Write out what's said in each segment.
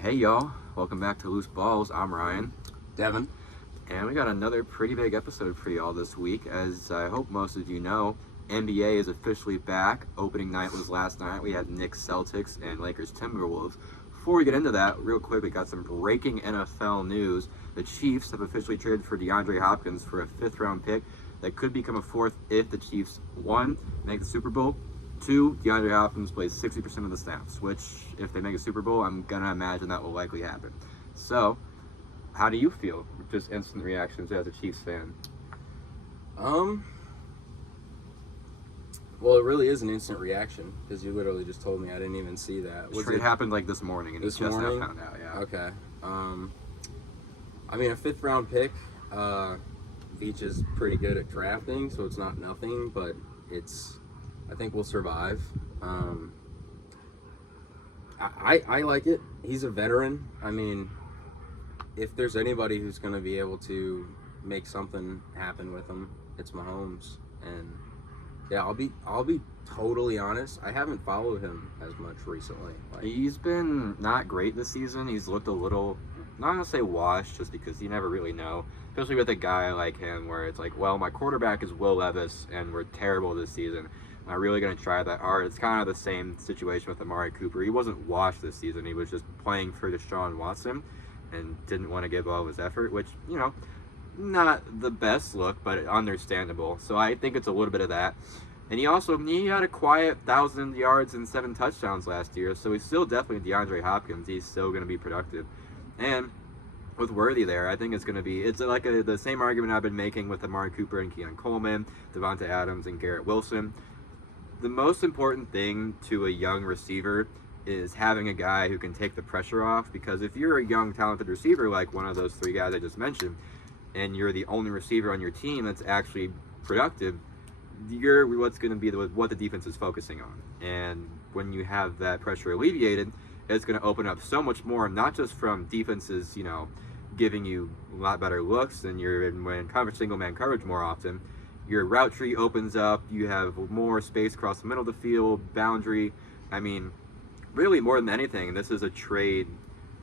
Hey y'all, welcome back to Loose Balls. I'm Ryan, Devin. and we got another pretty big episode for y'all this week. As I hope most of you know, NBA is officially back. Opening night was last night. We had Knicks Celtics and Lakers Timberwolves. Before we get into that, real quick, we got some breaking NFL news. The Chiefs have officially traded for DeAndre Hopkins for a 5th-round pick that could become a 4th if the Chiefs, 1, make the Super Bowl. 2, DeAndre Hopkins plays 60% of the snaps, which, if they make a Super Bowl, I'm going to imagine that will likely happen. So, how do you feel? Just instant reactions as a Chiefs fan. Well, it really is an instant reaction because you literally just told me I didn't even see that. The trade happened like this morning, and this just morning? now found out, yeah. Okay. I mean, a 5th-round pick, Veach is pretty good at drafting, so it's not nothing, but I think we'll survive. I like it. He's a veteran. I mean, if there's anybody who's going to be able to make something happen with him, it's Mahomes. And yeah, I'll be totally honest. I haven't followed him as much recently. He's been not great this season. He's looked a little, not going to say washed, just because you never really know. Especially with a guy like him where it's like, well, my quarterback is Will Levis, and we're terrible this season. Am I really going to try that hard? It's kind of the same situation with Amari Cooper. He wasn't washed this season. He was just playing for Deshaun Watson and didn't want to give all of his effort, which, not the best look, but understandable. So I think it's a little bit of that. And he had a quiet 1,000 yards and 7 touchdowns last year, so he's still definitely DeAndre Hopkins. He's still going to be productive. And with Worthy there, I think it's like the same argument I've been making with Amari Cooper and Keon Coleman, Devonta Adams, and Garrett Wilson. The most important thing to a young receiver is having a guy who can take the pressure off, because if you're a young, talented receiver like one of those 3 guys I just mentioned, and you're the only receiver on your team that's actually productive, you're what's going to be what the defense is focusing on. And when you have that pressure alleviated, it's going to open up so much more, not just from defenses, giving you a lot better looks, and you're in single-man coverage more often. Your route tree opens up, you have more space across the middle of the field, boundary. I mean, really more than anything, this is a trade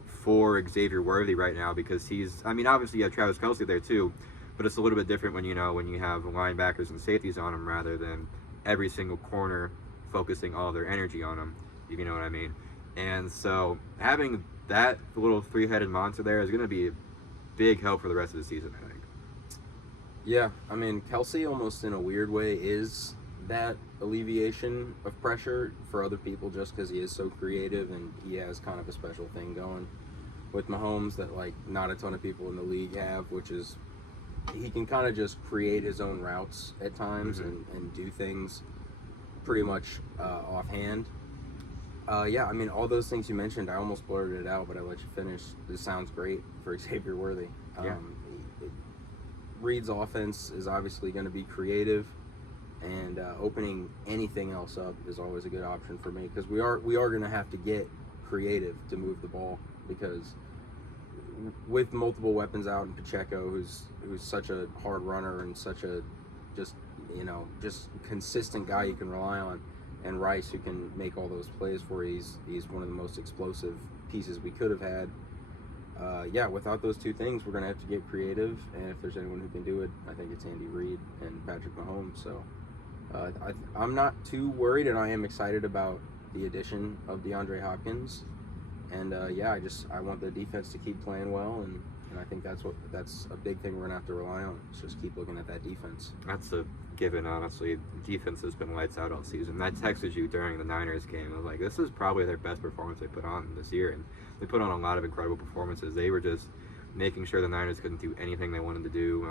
for Xavier Worthy right now, because obviously you have Travis Kelce there too, but it's a little bit different when you have linebackers and safeties on him rather than every single corner focusing all their energy on him, if you know what I mean. And so having that little 3-headed monster there is going to be a big help for the rest of the season, I think. Yeah, I mean, Kelce almost in a weird way is that alleviation of pressure for other people just because he is so creative and he has kind of a special thing going with Mahomes that not a ton of people in the league have, which is he can kind of just create his own routes at times and do things pretty much offhand. Yeah, I mean, all those things you mentioned, I almost blurted it out, but I let you finish. This sounds great for Xavier Worthy. Yeah. Reed's offense is obviously going to be creative, and opening anything else up is always a good option for me, because we are going to have to get creative to move the ball, because with multiple weapons out, and Pacheco, who's such a hard runner and such a just consistent guy you can rely on, and Rice, who can make all those plays for you. He's one of the most explosive pieces we could have had. Without those 2 things, we're going to have to get creative, and if there's anyone who can do it, I think it's Andy Reid and Patrick Mahomes. So I'm not too worried, and I am excited about the addition of DeAndre Hopkins. And I want the defense to keep playing well, and I think that's a big thing we're going to have to rely on. Is just keep looking at that defense. That's a given, honestly. Defense has been lights out all season. I texted you during the Niners game. I was like, this is probably their best performance they put on this year, and they put on a lot of incredible performances. They were just making sure the Niners couldn't do anything they wanted to do,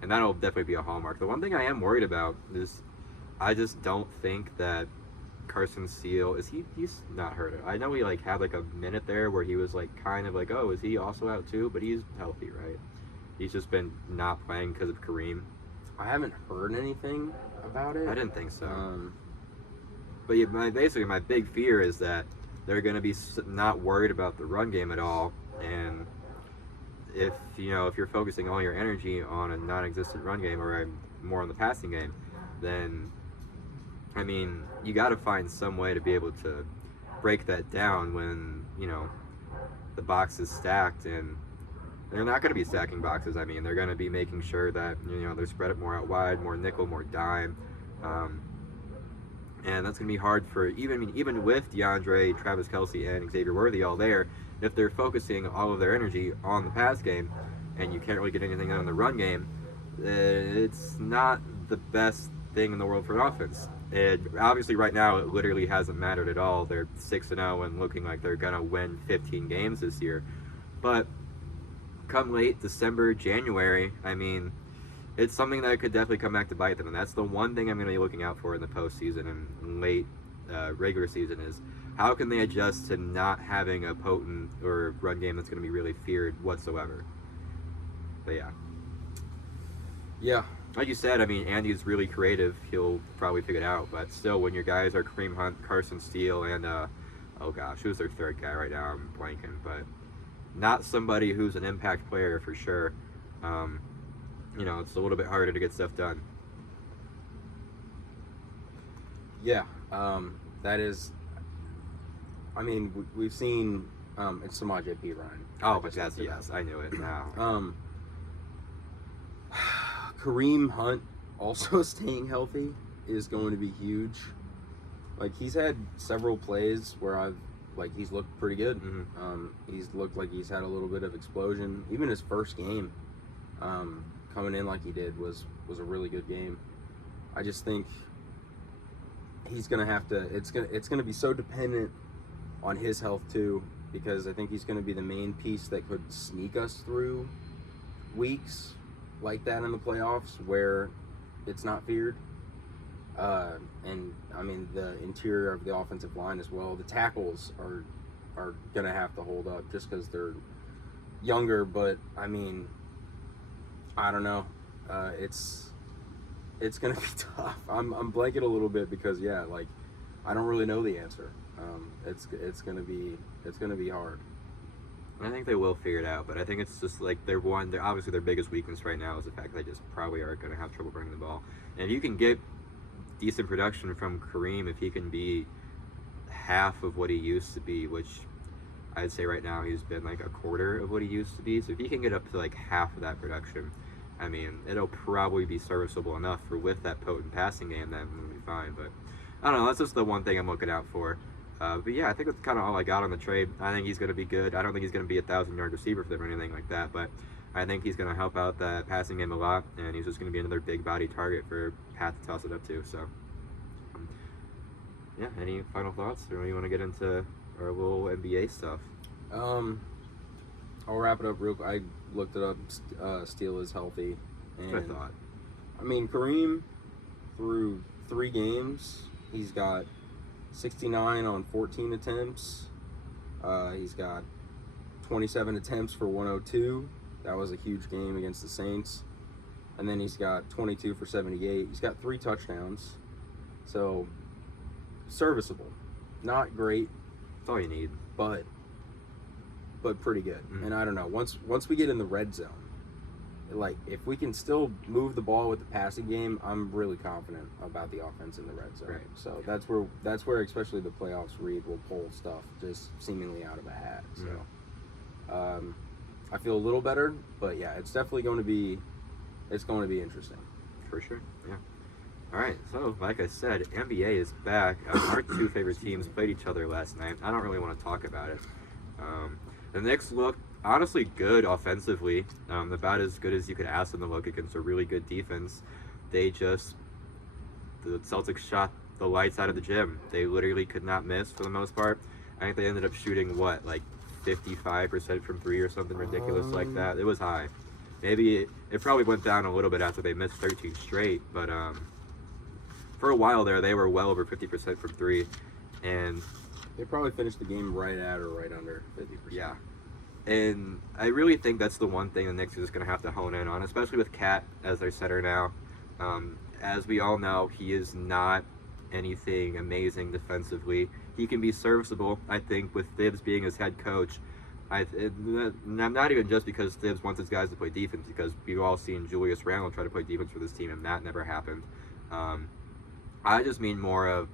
and that'll definitely be a hallmark. The one thing I am worried about is I just don't think that Carson Steele he's not hurt. I know he had a minute there where he was kind of oh, is he also out too? But he's healthy, right? He's just been not playing because of Kareem. I haven't heard anything about it. I didn't think so. But yeah, my big fear is that they're going to be not worried about the run game at all, and if you're focusing all your energy on a non-existent run game or more on the passing game, then you got to find some way to be able to break that down when the boxes stacked, and they're not going to be stacking boxes. I mean, they're going to be making sure that they're spread it more out wide, more nickel, more dime, and that's going to be hard for even with DeAndre, Travis Kelce, and Xavier Worthy all there. If they're focusing all of their energy on the pass game, and you can't really get anything on the run game, it's not the best thing in the world for an offense. And obviously, right now, it literally hasn't mattered at all. They're 6-0 and looking like they're gonna win 15 games this year. But come late December, January, I mean, it's something that could definitely come back to bite them. And that's the one thing I'm going to be looking out for in the postseason and late regular season is how can they adjust to not having a potent or run game that's going to be really feared whatsoever. But yeah. Yeah. Like you said, I mean, Andy's really creative. He'll probably figure it out. But still, when your guys are Kareem Hunt, Carson Steele, and, oh gosh, who's their third guy right now? I'm blanking. But not somebody who's an impact player for sure. It's a little bit harder to get stuff done. Yeah, that is. I mean, we've seen it's Samaje Perine. Oh, but yes, I knew it now. Kareem Hunt also staying healthy is going to be huge. Like he's had several plays where he's looked pretty good. Mm-hmm. He's looked like he's had a little bit of explosion. Even his first game, coming in like he did was a really good game. I just think he's gonna have to. It's gonna be so dependent on his health too, because I think he's gonna be the main piece that could sneak us through weeks like that in the playoffs where it's not feared. And I mean the interior of the offensive line as well. The tackles are gonna have to hold up just because they're younger. But I mean, I don't know. It's gonna be tough. I'm blanking a little bit because I don't really know the answer. It's gonna be hard. I think they will figure it out, but I think it's just like obviously their biggest weakness right now is the fact that they just probably are going to have trouble running the ball. And if you can get decent production from Kareem, if he can be half of what he used to be, which I'd say right now he's been like a quarter of what he used to be. So if he can get up to like half of that production, I mean, it'll probably be serviceable enough with that potent passing game that it'll be fine. But I don't know, that's just the one thing I'm looking out for. But yeah, I think that's kind of all I got on the trade. I think he's going to be good. I don't think he's going to be a 1,000-yard receiver for them or anything like that, but I think he's going to help out the passing game a lot, and he's just going to be another big body target for Pat to toss it up to. So, yeah, any final thoughts, or do you want to get into our little NBA stuff? I'll wrap it up real quick. I looked it up. Steele is healthy. And, That's what I thought. I mean, Kareem, through 3 games, he's got 69 on 14 attempts. He's got 27 attempts for 102. That was a huge game against the Saints. And then he's got 22 for 78. He's got 3 touchdowns. So, serviceable. Not great. That's all you need. But pretty good. Mm-hmm. And I don't know, once we get in the red zone, like if we can still move the ball with the passing game, I'm really confident about the offense in the red zone. Right. So that's where especially the playoffs Reed will pull stuff just seemingly out of a hat. So I feel a little better, but yeah, it's definitely going to be interesting. For sure. Yeah. All right, so like I said, NBA is back. Our 2 favorite teams played each other last night. I don't really want to talk about it. The Knicks looked honestly good offensively, about as good as you could ask them to look against a really good defense. The Celtics shot the lights out of the gym. They literally could not miss for the most part. I think they ended up shooting 55% from 3 or something ridiculous like that. It was high. Maybe it probably went down a little bit after they missed 13 straight, but for a while there they were well over 50% from 3, and they probably finished the game right at or right under 50%. Yeah. And I really think that's the one thing the Knicks are just going to have to hone in on, especially with Cat as their center now. As we all know, he is not anything amazing defensively. He can be serviceable, I think, with Thibs being his head coach. Not even just because Thibs wants his guys to play defense, because we've all seen Julius Randle try to play defense for this team, and that never happened. I just mean more of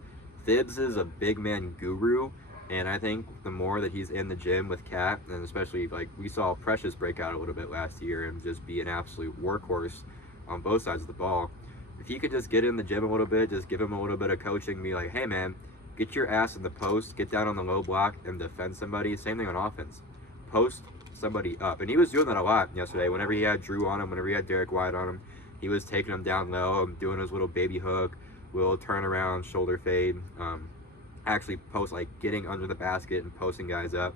Thibs is a big man guru, And I think the more that he's in the gym with Cat, and especially like we saw Precious break out a little bit last year and just be an absolute workhorse on both sides of the ball. If he could just get in the gym a little bit, just give him a little bit of coaching, be like, hey man, get your ass in the post, get down on the low block and defend somebody. Same thing on offense. Post somebody up. And he was doing that a lot yesterday. Whenever he had Drew on him, whenever he had Derek White on him, he was taking him down low, doing his little baby hook, little turnaround, shoulder fade. Actually post, like getting under the basket and posting guys up.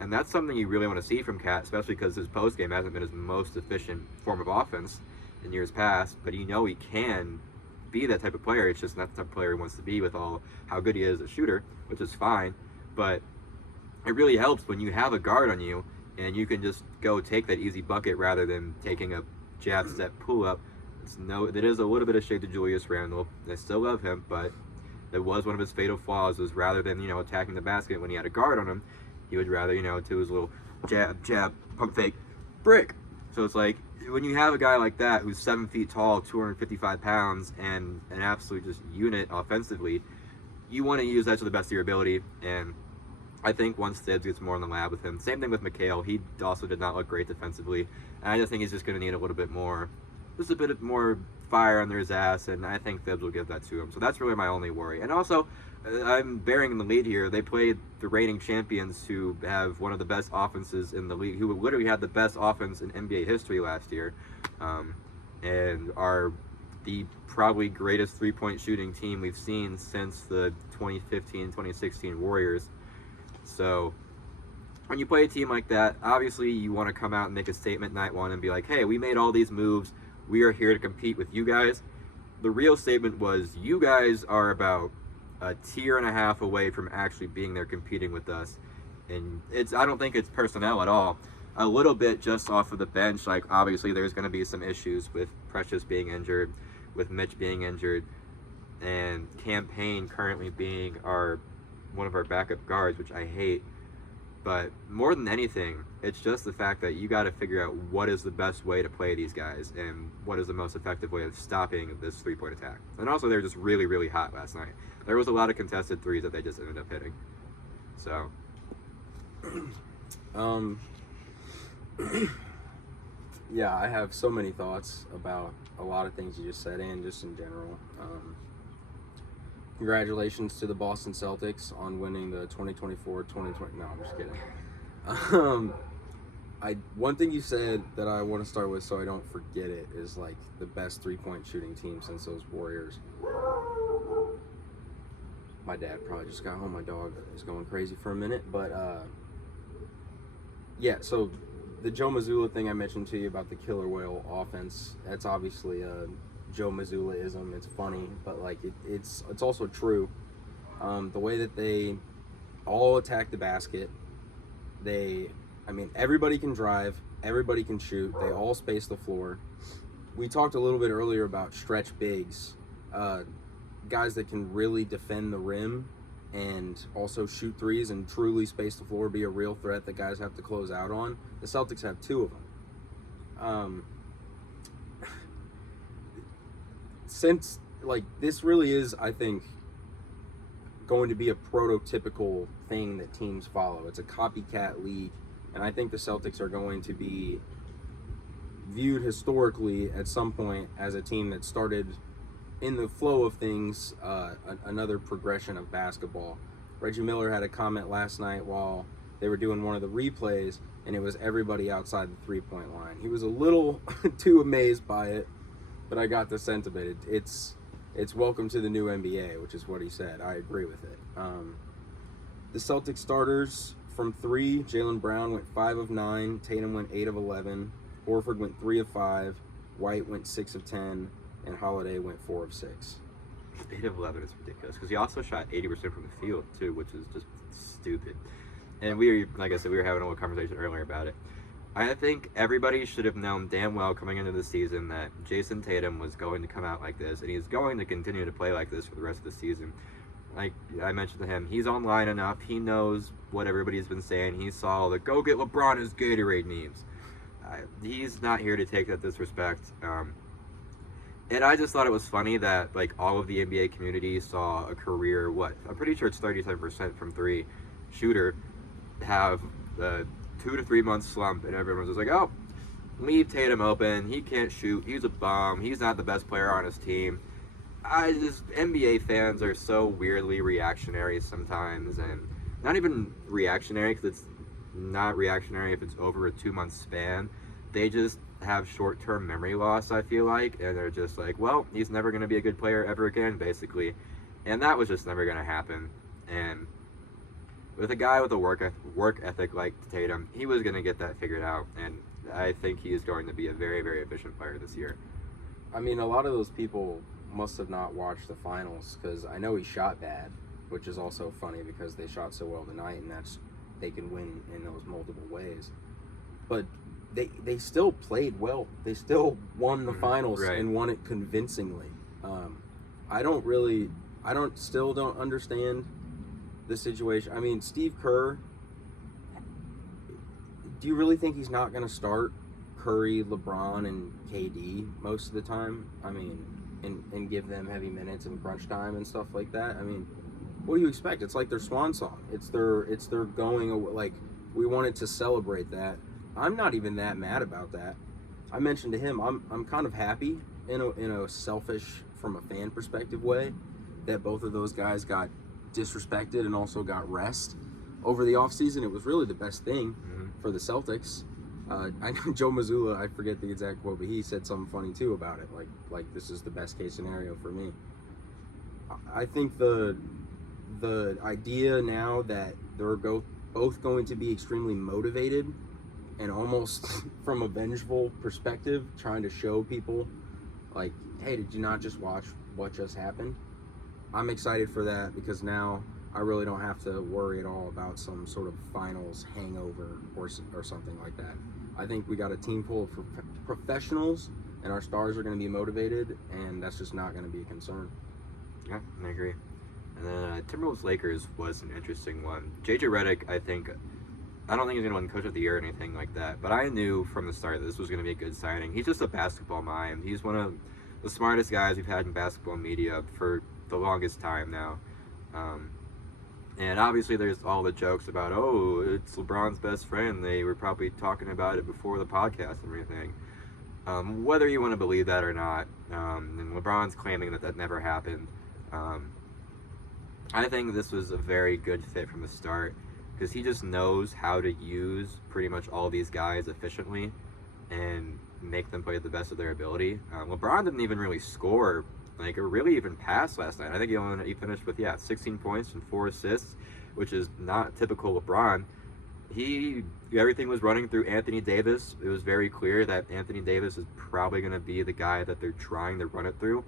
And that's something you really want to see from Cat, especially because his post game hasn't been his most efficient form of offense in years past. But he can be that type of player. It's just not the type of player he wants to be with all how good he is as a shooter, which is fine. But it really helps when you have a guard on you and you can just go take that easy bucket rather than taking a jab step pull up. That is a little bit of shade to Julius Randle. I still love him, but that was one of his fatal flaws, was rather than, attacking the basket when he had a guard on him, he would rather, do his little jab, pump fake, brick. So it's like, when you have a guy like that who's 7 feet tall, 255 pounds, and an absolute just unit offensively, you want to use that to the best of your ability. And I think once Thibs gets more in the lab with him, same thing with Mikal, he also did not look great defensively. And I just think he's just going to need a little bit more, just a bit more fire under his ass, and I think Thibs will give that to him. So that's really my only worry. And also, I'm bearing in the lead here. They played the reigning champions, who have one of the best offenses in the league, who literally had the best offense in NBA history last year, and are the probably greatest three-point shooting team we've seen since the 2015-2016 Warriors. So when you play a team like that, obviously you want to come out and make a statement night one and be like, hey, we made all these moves. We are here to compete with you guys. The real statement was, you guys are about a tier and a half away from actually being there competing with us. And I don't think it's personnel at all. A little bit just off of the bench. Like, obviously there's going to be some issues with Precious being injured, with Mitch being injured, and Campaign currently being one of our backup guards, which I hate. But more than anything, it's just the fact that you got to figure out what is the best way to play these guys and what is the most effective way of stopping this three-point attack. And also, they were just really, really hot last night. There was a lot of contested threes that they just ended up hitting. So, yeah, I have so many thoughts about a lot of things you just said, and just in general. Congratulations to the Boston Celtics on winning the 2024-2020. No, I'm just kidding. One thing you said that I want to start with, so I don't forget it, is like the best three-point shooting team since those Warriors. My dad probably just got home. My dog is going crazy for a minute, but yeah. So the Joe Mazzulla thing I mentioned to you about the killer whale offense, that's obviously a Joe Mazzulla-ism. It's funny, but like it's also true. The way that they all attack the basket, everybody can drive, everybody can shoot, they all space the floor. We talked a little bit earlier about stretch bigs, guys that can really defend the rim and also shoot threes and truly space the floor, be a real threat that guys have to close out on. The Celtics have two of them. Since, like, this really is, I think, going to be a prototypical thing that teams follow. It's a copycat league, and I think the Celtics are going to be viewed historically at some point as a team that started in the flow of things, another progression of basketball. Reggie Miller had a comment last night while they were doing one of the replays, and it was everybody outside the three-point line. He was a little too amazed by it, but I got the sentiment. It's welcome to the new NBA, which is what he said. I agree with it. The Celtics starters from three, Jaylen Brown went 5 of 9, Tatum went 8 of 11, Horford went 3 of 5, White went 6 of 10, and Holiday went 4 of 6. 8 of 11 is ridiculous, because he also shot 80% from the field too, which is just stupid. And like I said, we were having a little conversation earlier about it. I think everybody should have known damn well coming into the season that Jason Tatum was going to come out like this, and he's going to continue to play like this for the rest of the season. Like I mentioned to him, he's online enough. He knows what everybody's been saying. He saw the "Go get LeBron his Gatorade" memes. He's not here to take that disrespect. And I just thought it was funny that like all of the NBA community saw a career, I'm pretty sure it's 37% from three, shooter have a 2 to 3 month slump, and everyone's just like, oh, leave Tatum open. He can't shoot. He's a bum. He's not the best player on his team. NBA fans are so weirdly reactionary sometimes, and not even reactionary because it's not reactionary if it's over a 2 month span. They just have short-term memory loss, I feel like, and they're just like, well, he's never going to be a good player ever again, basically. And that was just never going to happen. And with a guy with a work ethic like Tatum, he was going to get that figured out, and I think he is going to be a very, very efficient player this year. I mean, a lot of those people must have not watched the finals, because I know he shot bad, which is also funny because they shot so well tonight, and they can win in those multiple ways. But they still played well. They still won the finals, right, and won it convincingly. Still don't understand the situation. I mean, Steve Kerr, do you really think he's not going to start Curry, LeBron, and KD most of the time? I mean, and give them heavy minutes and crunch time and stuff like that? I mean, what do you expect? It's like their swan song. It's their going away. Like, we wanted to celebrate that. I'm not even that mad about that. I mentioned to him, I'm kind of happy in a selfish, from a fan perspective way, that both of those guys got disrespected and also got rest over the offseason. It was really the best thing for the Celtics. I know Joe Mazzulla, I forget the exact quote, but he said something funny too about it. Like this is the best case scenario for me. I think the idea now that they're both going to be extremely motivated and almost from a vengeful perspective, trying to show people, like, hey, did you not just watch what just happened? I'm excited for that, because now I really don't have to worry at all about some sort of finals hangover or something like that. I think we got a team full of professionals, and our stars are going to be motivated, and that's just not going to be a concern. Yeah, I agree. And then Timberwolves Lakers was an interesting one. JJ Redick, I don't think he's going to win Coach of the Year or anything like that, but I knew from the start that this was going to be a good signing. He's just a basketball mind. He's one of the smartest guys we've had in basketball media for the longest time now. And obviously there's all the jokes about, oh, it's LeBron's best friend. They were probably talking about it before the podcast and everything. Whether you want to believe that or not, and LeBron's claiming that never happened. I think this was a very good fit from the start, because he just knows how to use pretty much all these guys efficiently and make them play the best of their ability. LeBron didn't even really score, or really even pass last night. I think he finished with 16 points and 4 assists, which is not typical LeBron. Everything was running through Anthony Davis. It was very clear that Anthony Davis is probably going to be the guy that they're trying to run it through,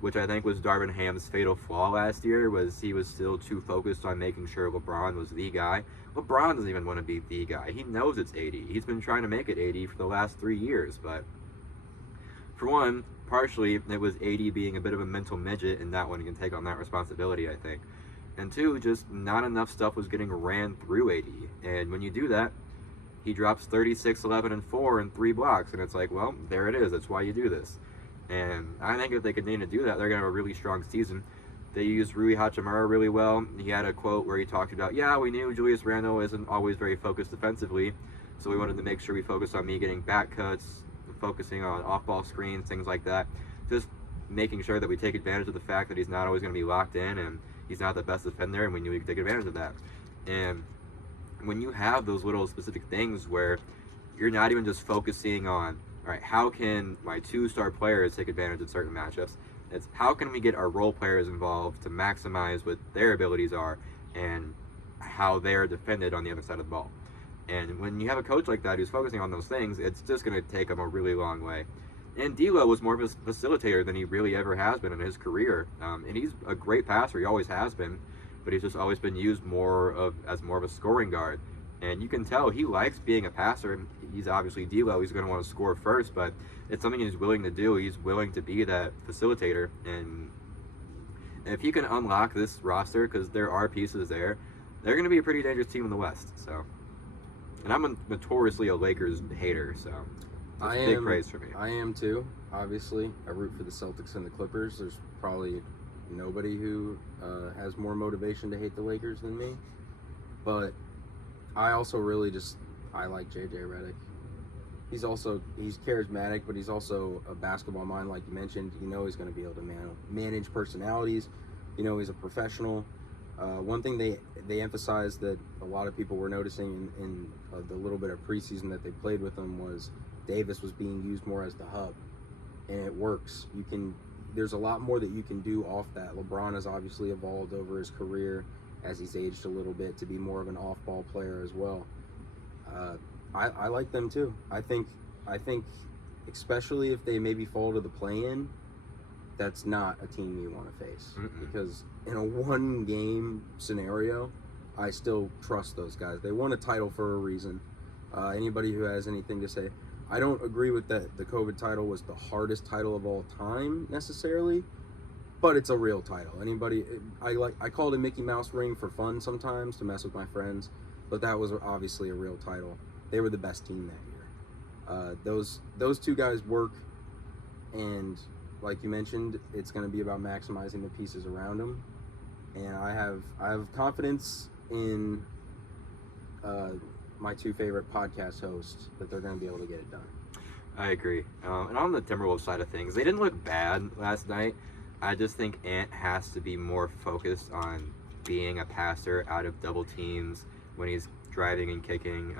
which I think was Darvin Ham's fatal flaw last year, was he was still too focused on making sure LeBron was the guy. LeBron doesn't even want to be the guy. He knows it's AD. He's been trying to make it AD for the last 3 years, but for one, partially it was AD being a bit of a mental midget and not wanting to take on that responsibility, I think. And two, just not enough stuff was getting ran through AD. And when you do that, he drops 36, 11, and 4 and 3 blocks. And it's like, well, there it is. That's why you do this. And I think if they continue to do that, they're going to have a really strong season. They used Rui Hachimura really well. He had a quote where he talked about, we knew Julius Randle isn't always very focused defensively, so we wanted to make sure we focused on me getting back cuts, focusing on off-ball screens, things like that. Just making sure that we take advantage of the fact that he's not always going to be locked in and he's not the best defender, and we knew we could take advantage of that. And when you have those little specific things where you're not even just focusing on, all right, how can my 2-star players take advantage of certain matchups? It's how can we get our role players involved to maximize what their abilities are and how they're defended on the other side of the ball. And when you have a coach like that who's focusing on those things, it's just going to take him a really long way. And D'Lo was more of a facilitator than he really ever has been in his career. And he's a great passer. He always has been. But he's just always been used as more of a scoring guard. And you can tell he likes being a passer. He's obviously D'Lo. He's going to want to score first, but it's something he's willing to do. He's willing to be that facilitator. And if he can unlock this roster, because there are pieces there, they're going to be a pretty dangerous team in the West. So, and I'm notoriously a Lakers hater, so it's big praise for me. I am too. Obviously, I root for the Celtics and the Clippers. There's probably nobody who has more motivation to hate the Lakers than me. But I also really I like JJ Redick. He's charismatic, but he's also a basketball mind, like you mentioned. You know he's going to be able to manage personalities. You know he's a professional. One thing they emphasized that a lot of people were noticing in the little bit of preseason that they played with him was Davis was being used more as the hub, and it works. There's a lot more that you can do off that. LeBron has obviously evolved over his career as he's aged a little bit to be more of an off-ball player as well. I like them too. I think especially if they maybe fall to the play-in, that's not a team you want to face. Because in a one-game scenario, I still trust those guys. They won a title for a reason. Anybody who has anything to say, I don't agree with that. The COVID title was the hardest title of all time necessarily, but it's a real title. I call it a Mickey Mouse ring for fun sometimes to mess with my friends, but that was obviously a real title. They were the best team that year. Those two guys work, and like you mentioned, it's going to be about maximizing the pieces around them. And I have confidence in my two favorite podcast hosts that they're going to be able to get it done. I agree. And on the Timberwolves side of things, they didn't look bad last night. I just think Ant has to be more focused on being a passer out of double teams when he's driving and kicking.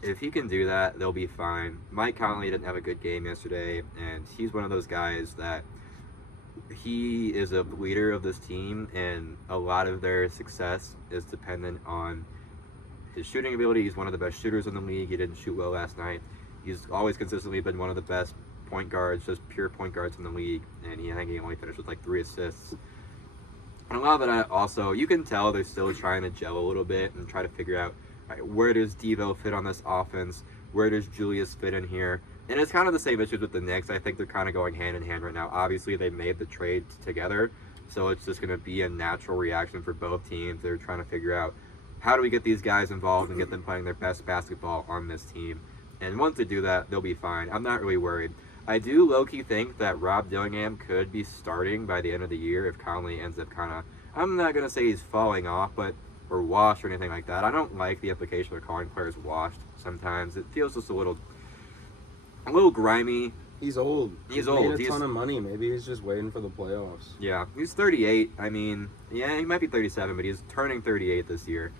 If he can do that, they'll be fine. Mike Conley didn't have a good game yesterday, and he's one of those guys that he is a leader of this team, and a lot of their success is dependent on his shooting ability. He's one of the best shooters in the league. He didn't shoot well last night. He's always consistently been one of the best point guards, just pure point guards in the league, and I think he only finished with like 3 assists. And a lot of it also, you can tell they're still trying to gel a little bit and try to figure out, right, where does Devo fit on this offense? Where does Julius fit in here? And it's kind of the same issues with the Knicks. I think they're kind of going hand in hand right now. Obviously, they made the trade together, so it's just going to be a natural reaction for both teams. They're trying to figure out, how do we get these guys involved and get them playing their best basketball on this team? And once they do that, they'll be fine. I'm not really worried. I do low-key think that Rob Dillingham could be starting by the end of the year if Conley ends up kind of, I'm not going to say he's falling off, or washed or anything like that. I don't like the implication of calling players washed sometimes. It feels just a little grimy. He's old. He's made a ton of money. Maybe he's just waiting for the playoffs. Yeah, he's 38. I mean, yeah, he might be 37, but he's turning 38 this year.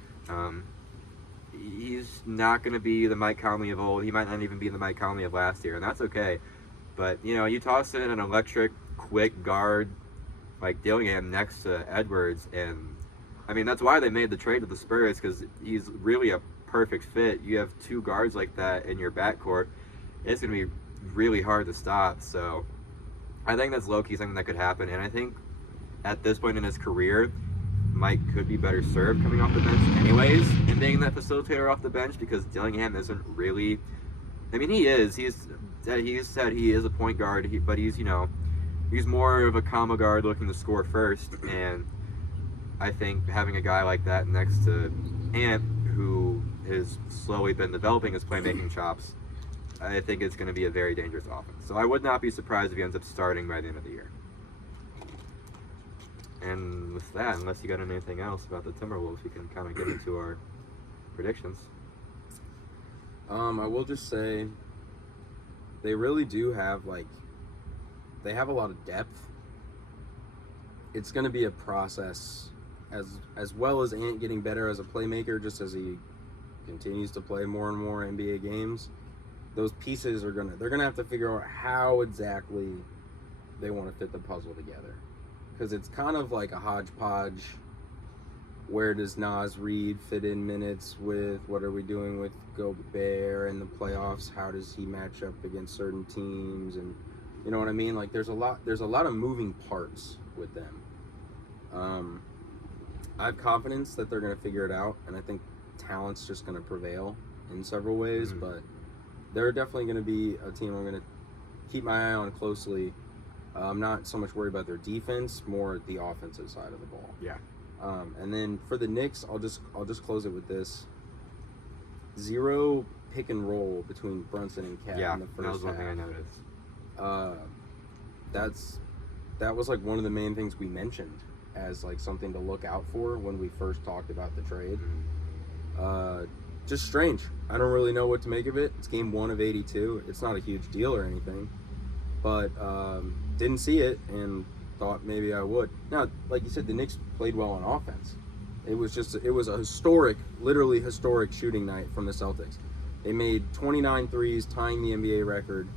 He's not going to be the Mike Conley of old. He might not even be the Mike Conley of last year, and that's okay. But, you toss in an electric, quick guard like Dillingham next to Edwards, and I mean, that's why they made the trade to the Spurs, because he's really a perfect fit. You have 2 guards like that in your backcourt. It's going to be really hard to stop. So I think that's low-key something that could happen. And I think at this point in his career, Mike could be better served coming off the bench anyways and being that facilitator off the bench, because Dillingham isn't really... I mean, he is. He's said he is a point guard, but he's more of a combo guard looking to score first. And I think having a guy like that next to Ant, who has slowly been developing his playmaking chops, I think it's going to be a very dangerous offense. So I would not be surprised if he ends up starting by the end of the year. And with that, unless you got anything else about the Timberwolves, we can kind of get into our predictions. I will just say they really do have they have a lot of depth. It's going to be a process, as well as Ant getting better as a playmaker, just as he continues to play more and more NBA games. Those pieces they're gonna have to figure out how exactly they want to fit the puzzle together, because it's kind of like a hodgepodge. Where does Naz Reid fit in minutes with? What are we doing with Gobert in the playoffs? How does he match up against certain teams? And you know what I mean? Like there's a lot of moving parts with them. I have confidence that they're going to figure it out, and I think talent's just going to prevail in several ways. Mm-hmm. But they're definitely going to be a team I'm going to keep my eye on closely. I'm not so much worried about their defense, more the offensive side of the ball. Yeah. And then for the Knicks, I'll just close it with this: 0 pick and roll between Brunson and Cat in the first half. That was one thing I noticed. That was like one of the main things we mentioned as like something to look out for when we first talked about the trade. Just strange. I don't really know what to make of it. It's game 1 of 82. It's not a huge deal or anything, but didn't see it and thought maybe I would. Now, like you said, the Knicks played well on offense. It was a historic, literally historic shooting night from the Celtics. They made 29 threes, tying the NBA record,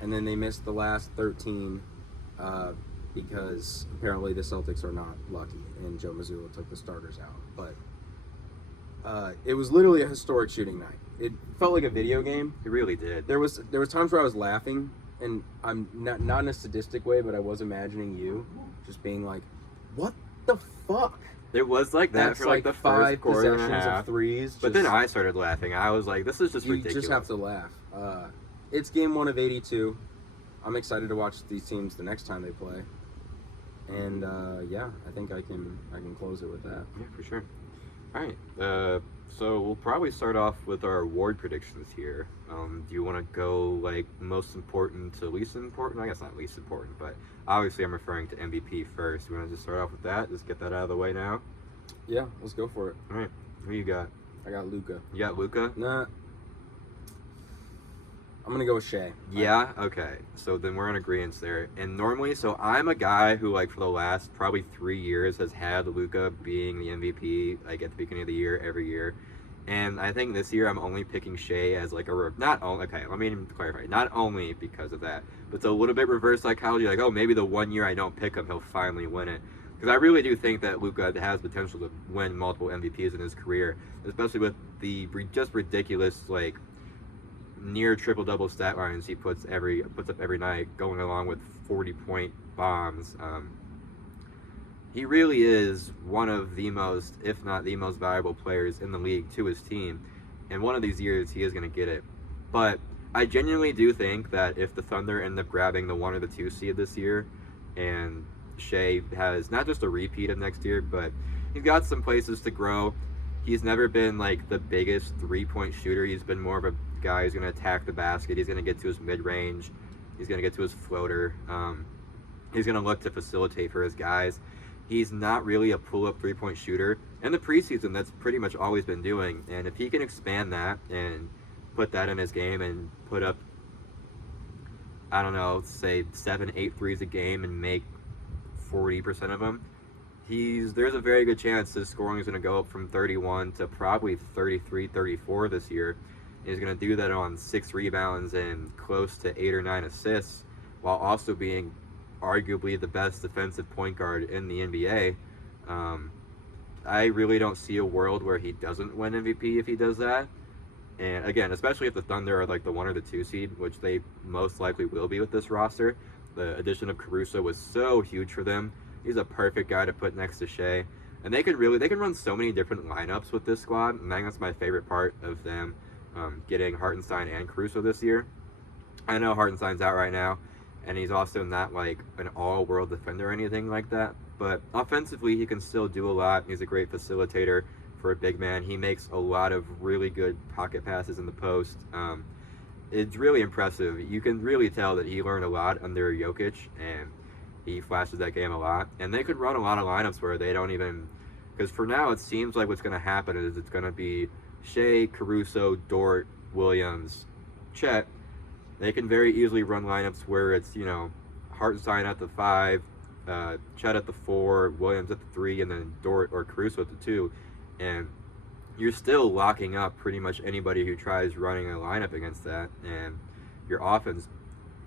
and then they missed the last 13 because apparently the Celtics are not lucky, and Joe Mazzulla took the starters out. But it was literally a historic shooting night. It felt like a video game. It really did. There was times where I was laughing, and I'm not in a sadistic way, but I was imagining you just being like, "What the fuck?" It was like that That's for like the first 5 quarter and a possessions half. of threes. But then I started laughing. I was like, "This is just you ridiculous." just have to laugh. It's game 1 of 82. I'm excited to watch these teams the next time they play. And yeah, I think I can close it with that. Yeah, for sure. All right. So we'll probably start off with our award predictions here. Do you want to go like most important to least important? I guess not least important, but obviously I'm referring to MVP first. You want to just start off with that? Just get that out of the way now. Yeah, let's go for it. All right. Who you got? I got Luka. You got Luka? Nah. I'm gonna go with Shea. Yeah, okay. So then we're in agreement there. And normally, so I'm a guy who, like, for the last probably 3 years has had Luka being the MVP, like, at the beginning of the year, every year. And I think this year I'm only picking Shea as, like, not only, okay, let me clarify. Not only because of that, but it's a little bit reverse psychology, like, oh, maybe the 1 year I don't pick him, he'll finally win it. Because I really do think that Luka has potential to win multiple MVPs in his career, especially with the just ridiculous, like, near triple-double stat lines he puts up every night, going along with 40-point bombs. He really is one of the most, if not the most valuable players in the league to his team, and one of these years he is going to get it. But I genuinely do think that if the Thunder end up grabbing the 1 or the 2 seed this year, and Shea has not just a repeat of next year, but he's got some places to grow. He's never been like the biggest 3-point shooter. He's been more of a guy who's going to attack the basket. He's going to get to his mid-range. He's going to get to his floater. He's going to look to facilitate for his guys. He's not really a pull-up 3-point shooter. In the preseason, that's pretty much all he's been doing. And if he can expand that and put that in his game and put up, I don't know, say 7-8 threes a game and make 40% of them, there's a very good chance his scoring is going to go up from 31 to probably 33, 34 this year. He's going to do that on 6 rebounds and close to 8 or 9 assists, while also being arguably the best defensive point guard in the NBA. I really don't see a world where he doesn't win MVP if he does that. And again, especially if the Thunder are like the 1 or the 2 seed, which they most likely will be with this roster. The addition of Caruso was so huge for them. He's a perfect guy to put next to Shea. And they can run so many different lineups with this squad. And I think that's my favorite part of them getting Hartenstein and Caruso this year. I know Hartenstein's out right now, and he's also not like an all-world defender or anything like that. But offensively, he can still do a lot. He's a great facilitator for a big man. He makes a lot of really good pocket passes in the post. It's really impressive. You can really tell that he learned a lot under Jokic, and he flashes that game a lot. And they could run a lot of lineups where they don't even, because for now it seems like what's going to happen is it's going to be Shea, Caruso, Dort, Williams, Chet. They can very easily run lineups where it's, Hartenstein at the 5, Chet at the 4, Williams at the 3, and then Dort or Caruso at the 2. And you're still locking up pretty much anybody who tries running a lineup against that. And your offense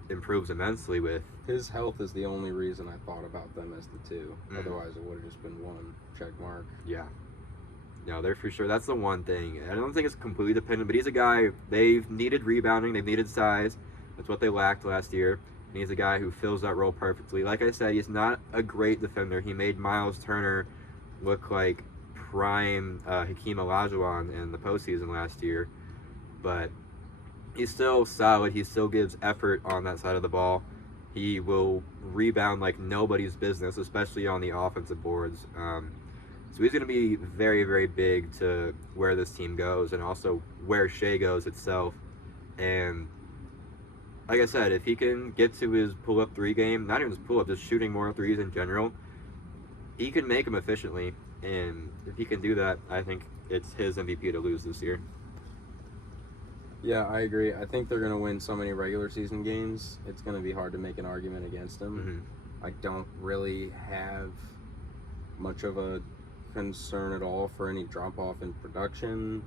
improves immensely with. His health is the only reason I thought about them as the 2. Mm. Otherwise, it would have just been 1 check mark. Yeah. No, they're for sure. That's the one thing. I don't think it's completely dependent, but he's a guy, they've needed rebounding, they've needed size. That's what they lacked last year. And he's a guy who fills that role perfectly. Like I said, he's not a great defender. He made Miles Turner look like prime Hakeem Olajuwon in the postseason last year. But he's still solid. He still gives effort on that side of the ball. He will rebound like nobody's business, especially on the offensive boards. So he's going to be very, very big to where this team goes and also where Shea goes itself. And like I said, if he can get to his pull-up 3 game, not even his pull-up, just shooting more threes in general, he can make them efficiently, and if he can do that, I think it's his MVP to lose this year. Yeah, I agree. I think they're going to win so many regular season games, it's going to be hard to make an argument against them. I don't really have much of a concern at all for any drop off in production.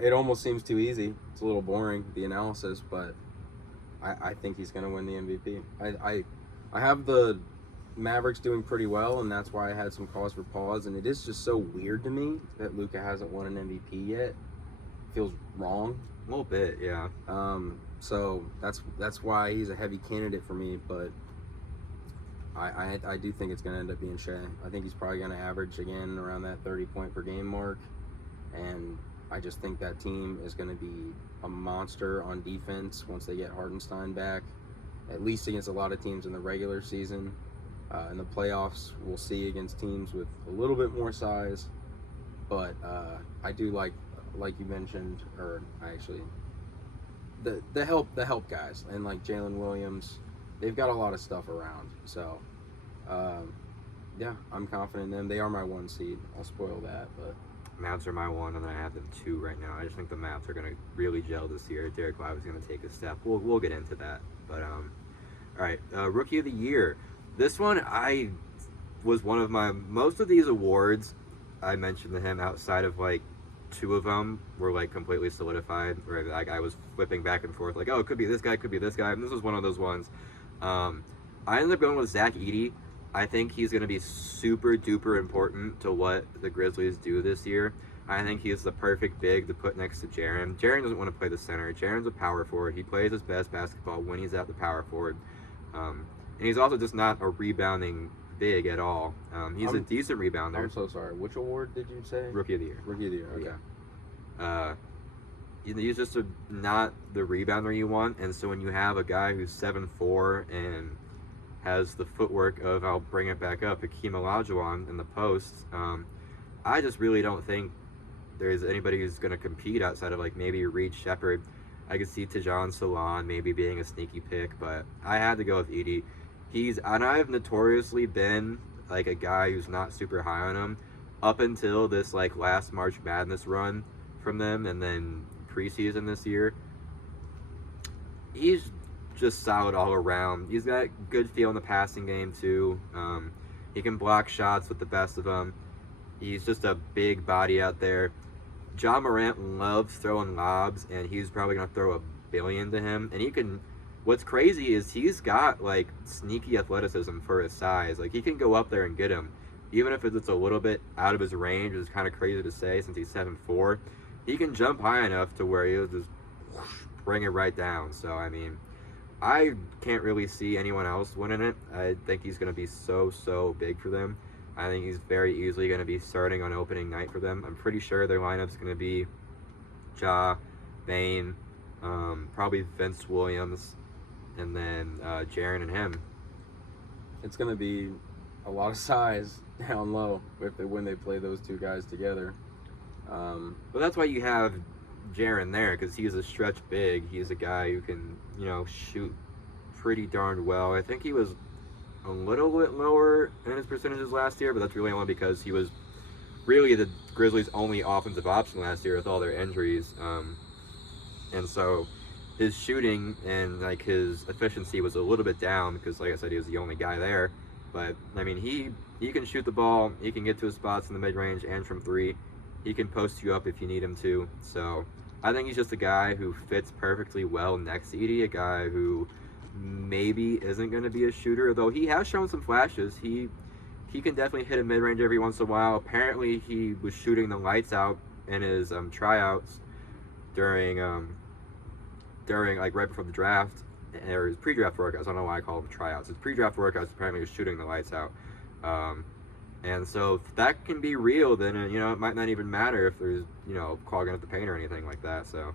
It almost seems too easy. It's a little boring, the analysis, but I think he's going to win the MVP. I have the Mavericks doing pretty well, and that's why I had some cause for pause. And it is just so weird to me that Luka hasn't won an MVP yet. Feels wrong. A little bit, yeah. So that's why he's a heavy candidate for me. But I do think it's going to end up being Shea. I think he's probably going to average again around that 30-point per game mark, and I just think that team is going to be a monster on defense once they get Hartenstein back, at least against a lot of teams in the regular season. In the playoffs, we'll see against teams with a little bit more size, but I do like you mentioned, or actually, the help guys, and like Jalen Williams, they've got a lot of stuff around. So, yeah, I'm confident in them. They are my 1 seed. I'll spoil that, but Mavs are my 1, and then I have them 2 right now. I just think the Mavs are going to really gel this year. Derek Lively's going to take a step. We'll get into that, but all right, Rookie of the Year. This one, I was one of most of these awards, I mentioned to him outside of like 2 of them were like completely solidified. Where like I was flipping back and forth, like, oh, it could be this guy, could be this guy. And this was one of those ones. I ended up going with Zach Edey. I think he's going to be super duper important to what the Grizzlies do this year. I think he's the perfect big to put next to Jaren. Jaren doesn't want to play the center. Jaren's a power forward. He plays his best basketball when he's at the power forward. And he's also just not a rebounding big at all. He's a decent rebounder. I'm so sorry. Which award did you say? Rookie of the Year. Rookie of the Year, okay. Yeah. He's just not the rebounder you want. And so when you have a guy who's 7'4" and has the footwork of, I'll bring it back up, Hakeem Olajuwon in the post, I just really don't think there's anybody who's going to compete outside of like maybe Reed Shepherd. I could see Tajon Salon maybe being a sneaky pick, but I had to go with Edey. And I've notoriously been like a guy who's not super high on him up until this like last March Madness run from them, and then preseason this year. He's just solid all around. He's got good feel in the passing game too. He can block shots with the best of them. He's just a big body out there. John Morant loves throwing lobs, and he's probably going to throw a billion to him. And he can. What's crazy is he's got like sneaky athleticism for his size. Like he can go up there and get him, even if it's a little bit out of his range. It's kind of crazy to say since he's 7'4". He can jump high enough to where he'll just whoosh, bring it right down. So I mean, I can't really see anyone else winning it. I think he's going to be so big for them. I think he's very easily going to be starting on opening night for them. I'm pretty sure their lineup's going to be Ja, Bane, probably Vince Williams, and then Jaren and him. It's going to be a lot of size down low when they play those 2 guys together. But that's why you have Jaren there, because he's a stretch big. He's a guy who can, shoot pretty darn well. I think he was a little bit lower in his percentages last year, but that's really only because he was really the Grizzlies' only offensive option last year with all their injuries. And so his shooting and like his efficiency was a little bit down because, like I said, he was the only guy there. But I mean, he can shoot the ball. He can get to his spots in the mid-range and from 3. He can post you up if you need him to. So I think he's just a guy who fits perfectly well next to Edey, a guy who maybe isn't going to be a shooter, though he has shown some flashes. He can definitely hit a mid-range every once in a while. Apparently, he was shooting the lights out in his tryouts during like right before the draft, or his pre-draft workouts. I don't know why I call them tryouts. His pre-draft workouts apparently was shooting the lights out. And so if that can be real, then it might not even matter if there's clogging up the paint or anything like that. So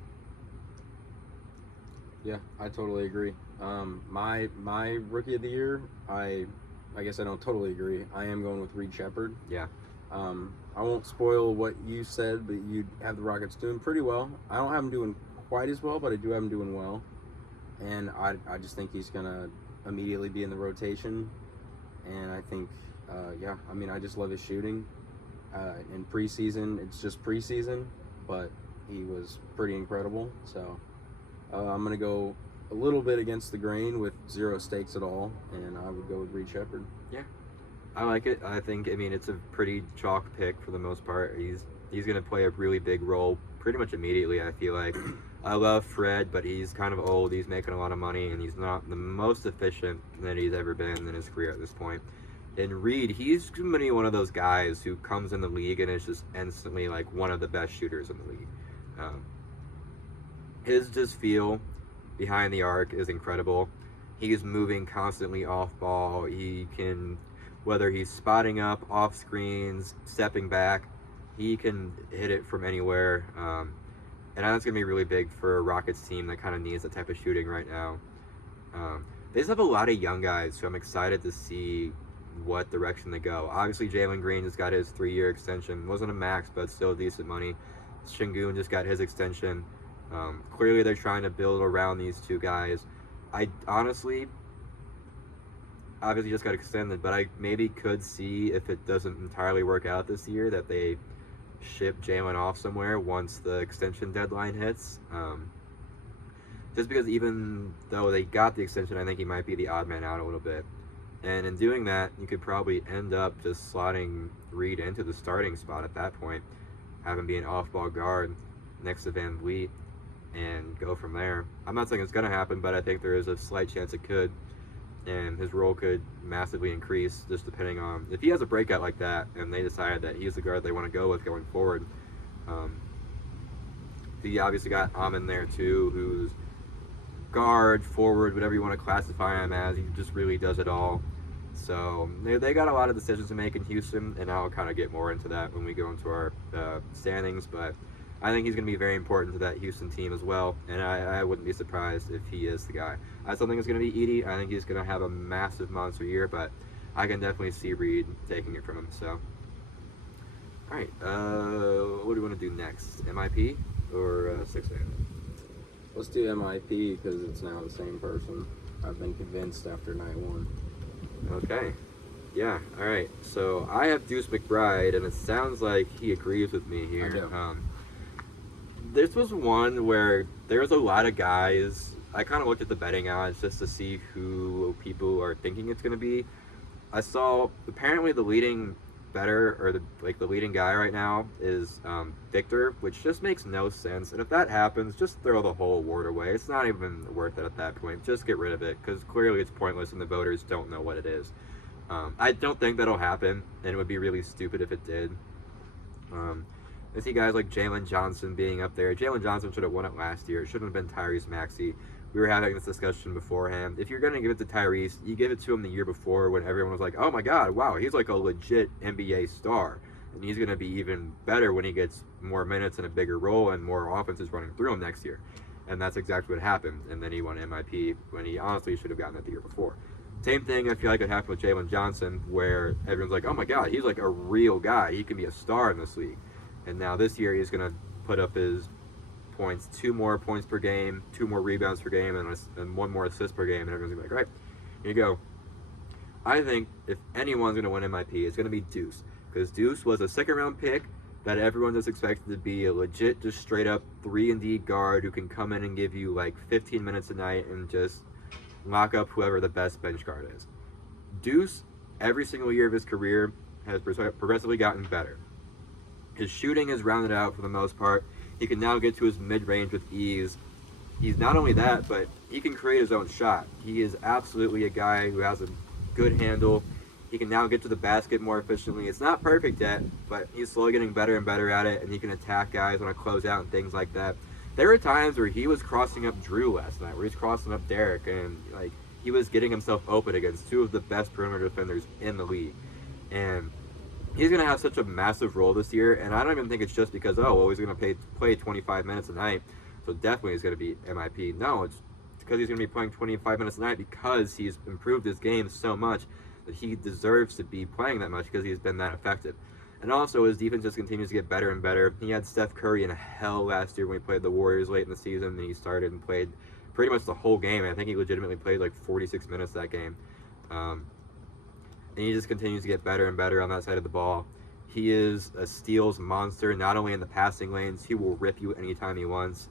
yeah, I totally agree. My Rookie of the Year, I guess I don't totally agree. I am going with Reed Shepherd. Yeah. I won't spoil what you said, but you have the Rockets doing pretty well. I don't have them doing quite as well, but I do have them doing well. And I just think he's going to immediately be in the rotation. and I think, I mean, I just love his shooting. In preseason, it's just preseason, but he was pretty incredible. So I'm going to go a little bit against the grain with zero stakes at all, and I would go with Reed Shepherd. I like it. I think, I mean, it's a pretty chalk pick for the most part. He's going to play a really big role pretty much immediately, I feel like. I love Fred, but he's kind of old. He's making a lot of money, and he's not the most efficient that he's ever been in his career at this point. And Reed, he's going to be one of those guys who comes in the league and is just instantly like one of the best shooters in the league. His just feel behind the arc is incredible. He's moving constantly off ball. He can, whether he's spotting up, off screens, stepping back, he can hit it from anywhere. And that's going to be really big for a Rockets team that kind of needs that type of shooting right now. They just have a lot of young guys, so I'm excited to see what direction they go. Obviously, Jalen Green just got his 3-year extension. Wasn't a max, but still decent money. Şengün just got his extension. Clearly, they're trying to build around these two guys. I honestly, obviously just got extended, but I maybe could see if it doesn't entirely work out this year that they ship Jalen off somewhere once the extension deadline hits. Just because even though they got the extension, I think he might be the odd man out a little bit. And in doing that, you could probably end up just slotting Reed into the starting spot at that point, have him be an off-ball guard next to Van Vliet, and go from there. I'm not saying it's going to happen, but I think there is a slight chance it could, and his role could massively increase just depending on if he has a breakout like that and they decide that he's the guard they want to go with going forward. He obviously got Amon there too, who's guard, forward, whatever you want to classify him as. He just really does it all. So they got a lot of decisions to make in Houston, and I'll kind of get more into that when we go into our standings, but I think he's going to be very important to that Houston team as well, and I wouldn't be surprised if he is the guy. I still think it's going to be Edey. I think he's going to have a massive monster year, but I can definitely see Reed taking it from him. So, all right, what do you want to do next? MIP or 6-man? Let's do MIP because it's now the same person. I've been convinced after night one. Okay. Yeah, all right. So I have Deuce McBride, and it sounds like he agrees with me here. I do. This was one where there's a lot of guys. I kind of looked at the betting odds just to see who people are thinking it's going to be. I saw apparently the leading better, or the leading guy right now is Victor, which just makes no sense. And if that happens, just throw the whole award away. It's not even worth it at that point. Just get rid of it because clearly it's pointless and the voters don't know what it is. I don't think that'll happen, and it would be really stupid if it did. I see guys like Jalen Johnson being up there. Jalen Johnson should have won it last year. It shouldn't have been Tyrese Maxey. We were having this discussion beforehand. If you're going to give it to Tyrese, you give it to him the year before when everyone was like, oh my God, wow, he's like a legit NBA star. And he's going to be even better when he gets more minutes and a bigger role and more offenses running through him next year. And that's exactly what happened. And then he won MIP when he honestly should have gotten it the year before. Same thing I feel like it happened with Jalen Johnson, where everyone's like, oh my God, he's like a real guy. He can be a star in this league. And now this year he's going to put up his points, 2 more points per game, 2 more rebounds per game, and 1 more assist per game. And everyone's going to be like, right, here you go. I think if anyone's going to win MIP, it's going to be Deuce. Because Deuce was a second-round pick that everyone just expected to be a legit, just straight-up 3-and-D guard who can come in and give you like 15 minutes a night and just lock up whoever the best bench guard is. Deuce, every single year of his career, has progressively gotten better. His shooting is rounded out for the most part. He can now get to his mid-range with ease. He's not only that, but he can create his own shot. He is absolutely a guy who has a good handle. He can now get to the basket more efficiently. It's not perfect yet, but he's slowly getting better and better at it, and he can attack guys on a closeout and things like that. There were times where he was crossing up Drew last night, where he's crossing up Derek, and like he was getting himself open against 2 of the best perimeter defenders in the league. And he's going to have such a massive role this year, and I don't even think it's just because, he's going to play 25 minutes a night, so definitely he's going to be MIP. No, it's because he's going to be playing 25 minutes a night because he's improved his game so much that he deserves to be playing that much because he's been that effective. And also, his defense just continues to get better and better. He had Steph Curry in hell last year when he played the Warriors late in the season, and he started and played pretty much the whole game. I think he legitimately played like 46 minutes that game. and he just continues to get better and better on that side of the ball. He is a steals monster, not only in the passing lanes, he will rip you anytime he wants.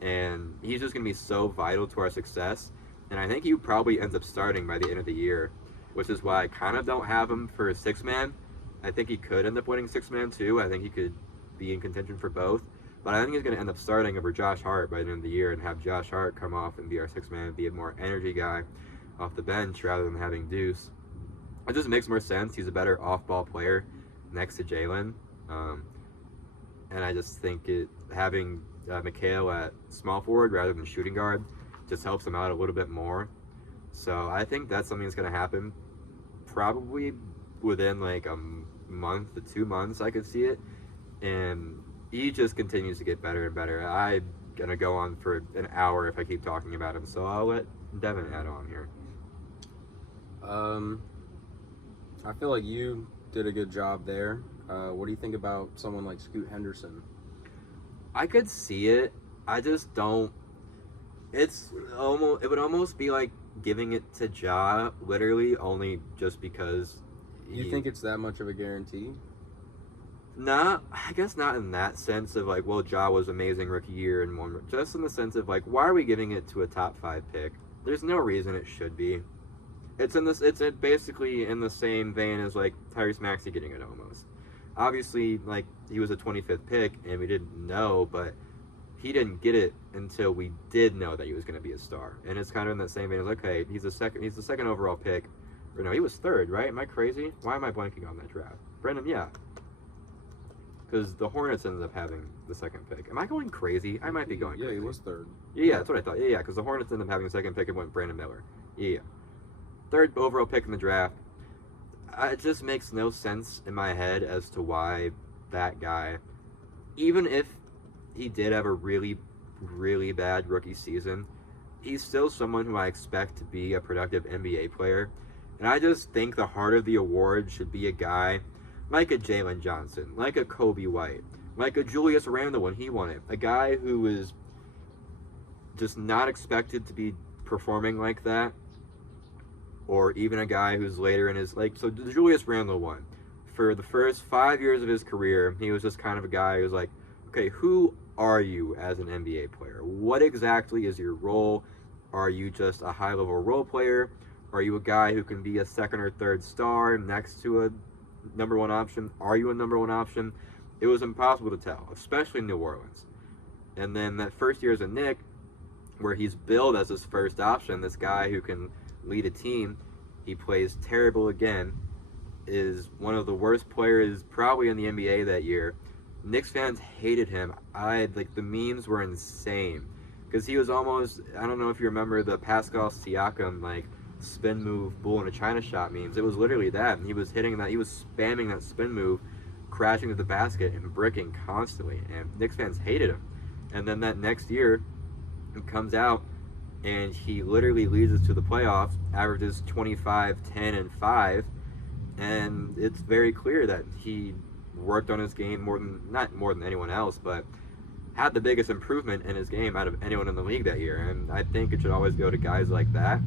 And he's just going to be so vital to our success. And I think he probably ends up starting by the end of the year, which is why I kind of don't have him for a six-man. I think he could end up winning six-man too. I think he could be in contention for both. But I think he's going to end up starting over Josh Hart by the end of the year and have Josh Hart come off and be our six-man, be a more energy guy off the bench rather than having Deuce. It just makes more sense. He's a better off-ball player next to Jalen. And I just think having Mikal at small forward rather than shooting guard just helps him out a little bit more. So I think that's something that's going to happen probably within like a month to 2 months. I could see it. And he just continues to get better and better. I'm going to go on for an hour if I keep talking about him. So I'll let Devin add on here. I feel like you did a good job there. What do you think about someone like Scoot Henderson? I could see it. I just don't. It would almost be like giving it to Ja, literally, only just because. You think it's that much of a guarantee? Nah, I guess not in that sense of like, well, Ja was amazing rookie year and one. Just in the sense of like, why are we giving it to a top 5 pick? There's no reason it should be. It's basically in the same vein as like Tyrese Maxey getting it almost. Obviously, like he was a 25th pick and we didn't know, but he didn't get it until we did know that he was going to be a star. And it's kind of in that same vein as okay, he's the second overall pick. Or no, he was third, right? Am I crazy? Why am I blanking on that draft? Brendan, yeah. Because the Hornets ended up having the second pick. Am I going crazy? I might be going crazy. Yeah, he was third. Yeah, that's what I thought. Yeah, because the Hornets ended up having the second pick and went Brandon Miller. Yeah. Third overall pick in the draft. It just makes no sense in my head as to why that guy, even if he did have a really, really bad rookie season, he's still someone who I expect to be a productive NBA player. And I just think the heart of the award should be a guy like a Jalen Johnson, like a Kobe White, like a Julius Randle when he won it. A guy who is just not expected to be performing like that. Or even a guy who's later in his, like, so Julius Randle won. For the first 5 years of his career, he was just kind of a guy who was like, okay, who are you as an NBA player? What exactly is your role? Are you just a high-level role player? Are you a guy who can be a second or third star next to a number one option? Are you a number one option? It was impossible to tell, especially in New Orleans. And then that first year as a Knick, where he's billed as his first option, this guy who can lead a team, he plays terrible again, is one of the worst players probably in the NBA that year. Knicks fans hated him. The memes were insane because he was almost, I don't know if you remember the Pascal Siakam like spin move bull in a China shot memes. It was literally that. He was hitting that, he was spamming that spin move, crashing to the basket and bricking constantly, and Knicks fans hated him. And then that next year he comes out and he literally leads us to the playoffs, averages 25, 10, and 5. And it's very clear that he worked on his game not more than anyone else, but had the biggest improvement in his game out of anyone in the league that year. And I think it should always go to guys like that.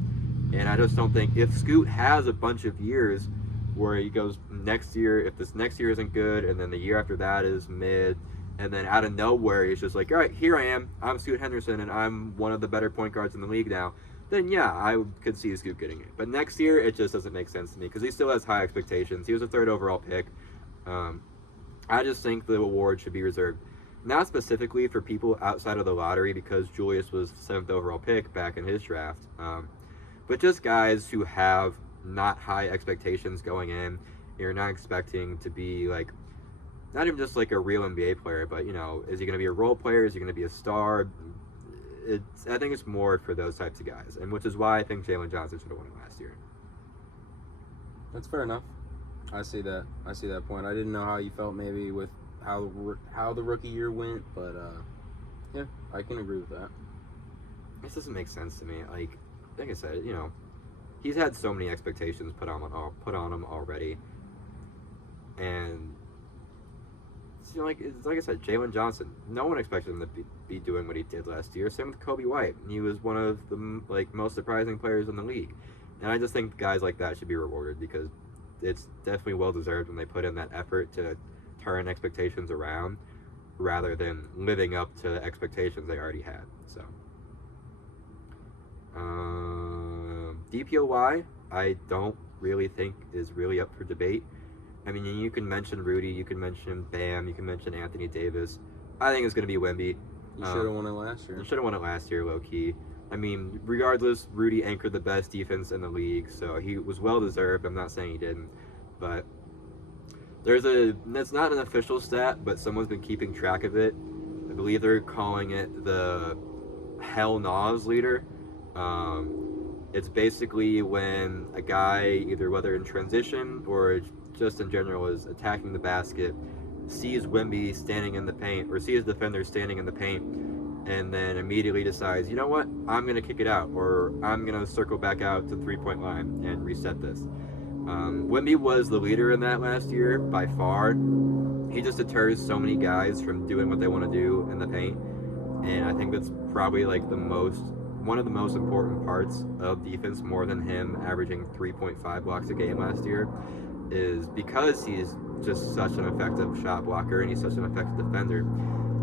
And I just don't think, if Scoot has a bunch of years where he goes next year, if this next year isn't good, and then the year after that is mid, and then out of nowhere, he's just like, all right, here I am. I'm Scoot Henderson, and I'm one of the better point guards in the league now. Then, yeah, I could see Scoot getting it. But next year, it just doesn't make sense to me because he still has high expectations. He was a third overall pick. I just think the award should be reserved, not specifically for people outside of the lottery because Julius was the 7th overall pick back in his draft, but just guys who have not high expectations going in. You're not expecting to be like, not even just like a real NBA player, but, you know, is he going to be a role player? Is he going to be a star? I think it's more for those types of guys, and which is why I think Jalen Johnson should have won it last year. That's fair enough. I see that point. I didn't know how you felt maybe with how the rookie year went, but yeah, I can agree with that. This doesn't make sense to me. Like I said, you know, he's had so many expectations put on him already, and you know, like I said, Jalen Johnson. No one expected him to be doing what he did last year. Same with Kobe White. He was one of the most surprising players in the league. And I just think guys like that should be rewarded because it's definitely well deserved when they put in that effort to turn expectations around rather than living up to the expectations they already had. So, DPOY, I don't really think is really up for debate. I mean, you can mention Rudy, you can mention Bam, you can mention Anthony Davis. I think it's going to be Wemby. You should have won it last year. You should have won it last year, low key. I mean, regardless, Rudy anchored the best defense in the league, so he was well deserved. I'm not saying he didn't, but that's not an official stat, but someone's been keeping track of it. I believe they're calling it the Hell Nas leader. It's basically when a guy, either whether in transition or just in general, is attacking the basket, sees Wemby standing in the paint, or sees defenders standing in the paint, and then immediately decides, you know what, I'm going to kick it out, or I'm going to circle back out to 3-point line and reset this. Wemby was the leader in that last year by far. He just deters so many guys from doing what they want to do in the paint, and I think that's probably like one of the most important parts of defense, more than him averaging 3.5 blocks a game last year, is because he's just such an effective shot blocker and he's such an effective defender.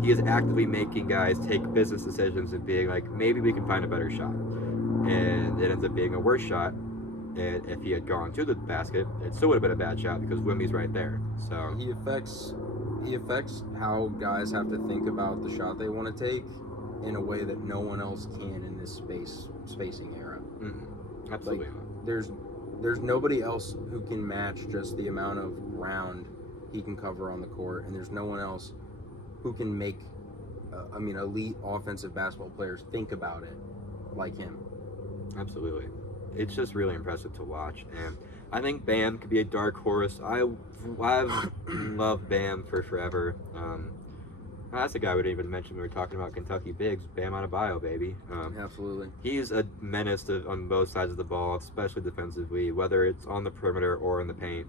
He is actively making guys take business decisions and being like, maybe we can find a better shot. And it ends up being a worse shot. And if he had gone to the basket, it still would have been a bad shot because Wemby's right there. So he affects how guys have to think about the shot they want to take in a way that no one else can in this spacing era. Mm-hmm. Absolutely. Like, there's nobody else who can match just the amount of ground he can cover on the court, and there's no one else who can make elite offensive basketball players think about it like him. Absolutely. It's just really impressive to watch, and I think Bam could be a dark horse. I've loved Bam for forever. That's a guy we didn't even mention when we were talking about Kentucky bigs. Bam Adebayo, baby. Absolutely. He's a menace on both sides of the ball, especially defensively, whether it's on the perimeter or in the paint.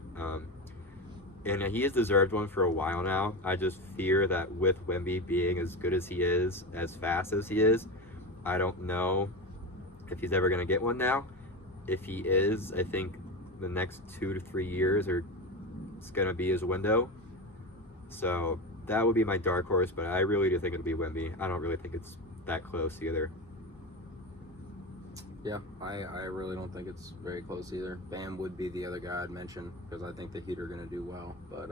And he has deserved one for a while now. I just fear that with Wemby being as good as he is, as fast as he is, I don't know if he's ever going to get one now. If he is, I think the next 2 to 3 years it's going to be his window. So that would be my dark horse, but I really do think it'll be Wemby. I don't really think it's that close either. Yeah, I really don't think it's very close either. Bam would be the other guy I'd mention because I think the Heat are going to do well. But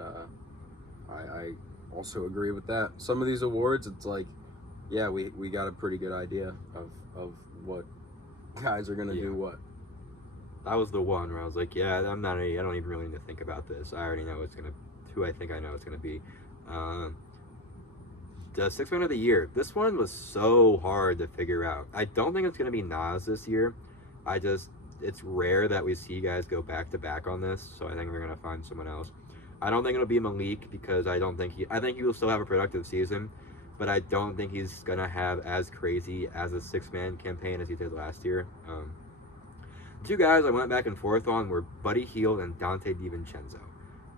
I also agree with that. Some of these awards, it's like, yeah, we got a pretty good idea of what guys are going to do what. That was the one where I was like, yeah, I don't even really need to think about this. I already know who I think I know it's going to be. The Sixth Man of the Year. This one was so hard to figure out. I don't think it's going to be Nas this year. It's rare that we see guys go back to back on this, so I think we're going to find someone else. I don't think it'll be Malik because I think he will still have a productive season, but I don't think he's going to have as crazy as a six-man campaign as he did last year. Two guys I went back and forth on were Buddy Hield and Dante DiVincenzo.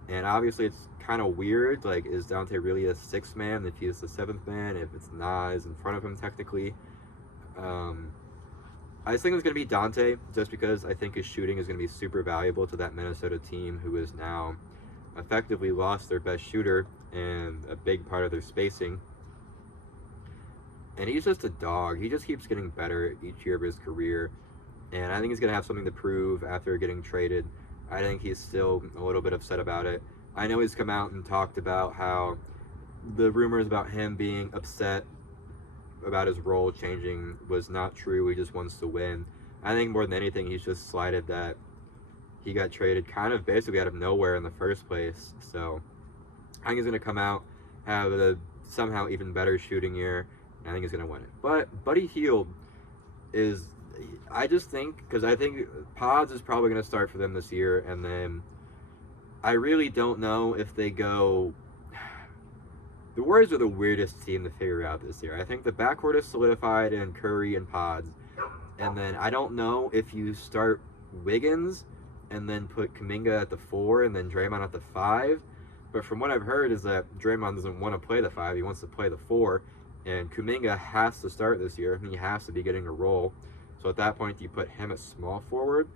And obviously it's kind of weird, like, is Dante really a sixth man if he is the seventh man, if it's Nas in front of him technically? I just think it's going to be Dante, just because I think his shooting is going to be super valuable to that Minnesota team who has now effectively lost their best shooter and a big part of their spacing. And he's just a dog. He just keeps getting better each year of his career. And I think he's going to have something to prove after getting traded. I think he's still a little bit upset about it. I know he's come out and talked about how the rumors about him being upset about his role changing was not true. He just wants to win. I think more than anything, he's just slighted that he got traded kind of basically out of nowhere in the first place. So I think he's going to come out, have a somehow even better shooting year, and I think he's going to win it. But Buddy Hield is... I just think, because I think Pods is probably going to start for them this year, and then I really don't know if they go... The Warriors are the weirdest team to figure out this year. I think the backcourt is solidified in Curry and Pods, and then I don't know if you start Wiggins and then put Kuminga at the 4 and then Draymond at the 5, but from what I've heard is that Draymond doesn't want to play the 5, he wants to play the 4, and Kuminga has to start this year, he has to be getting a role. So at that point, do you put him at small forward,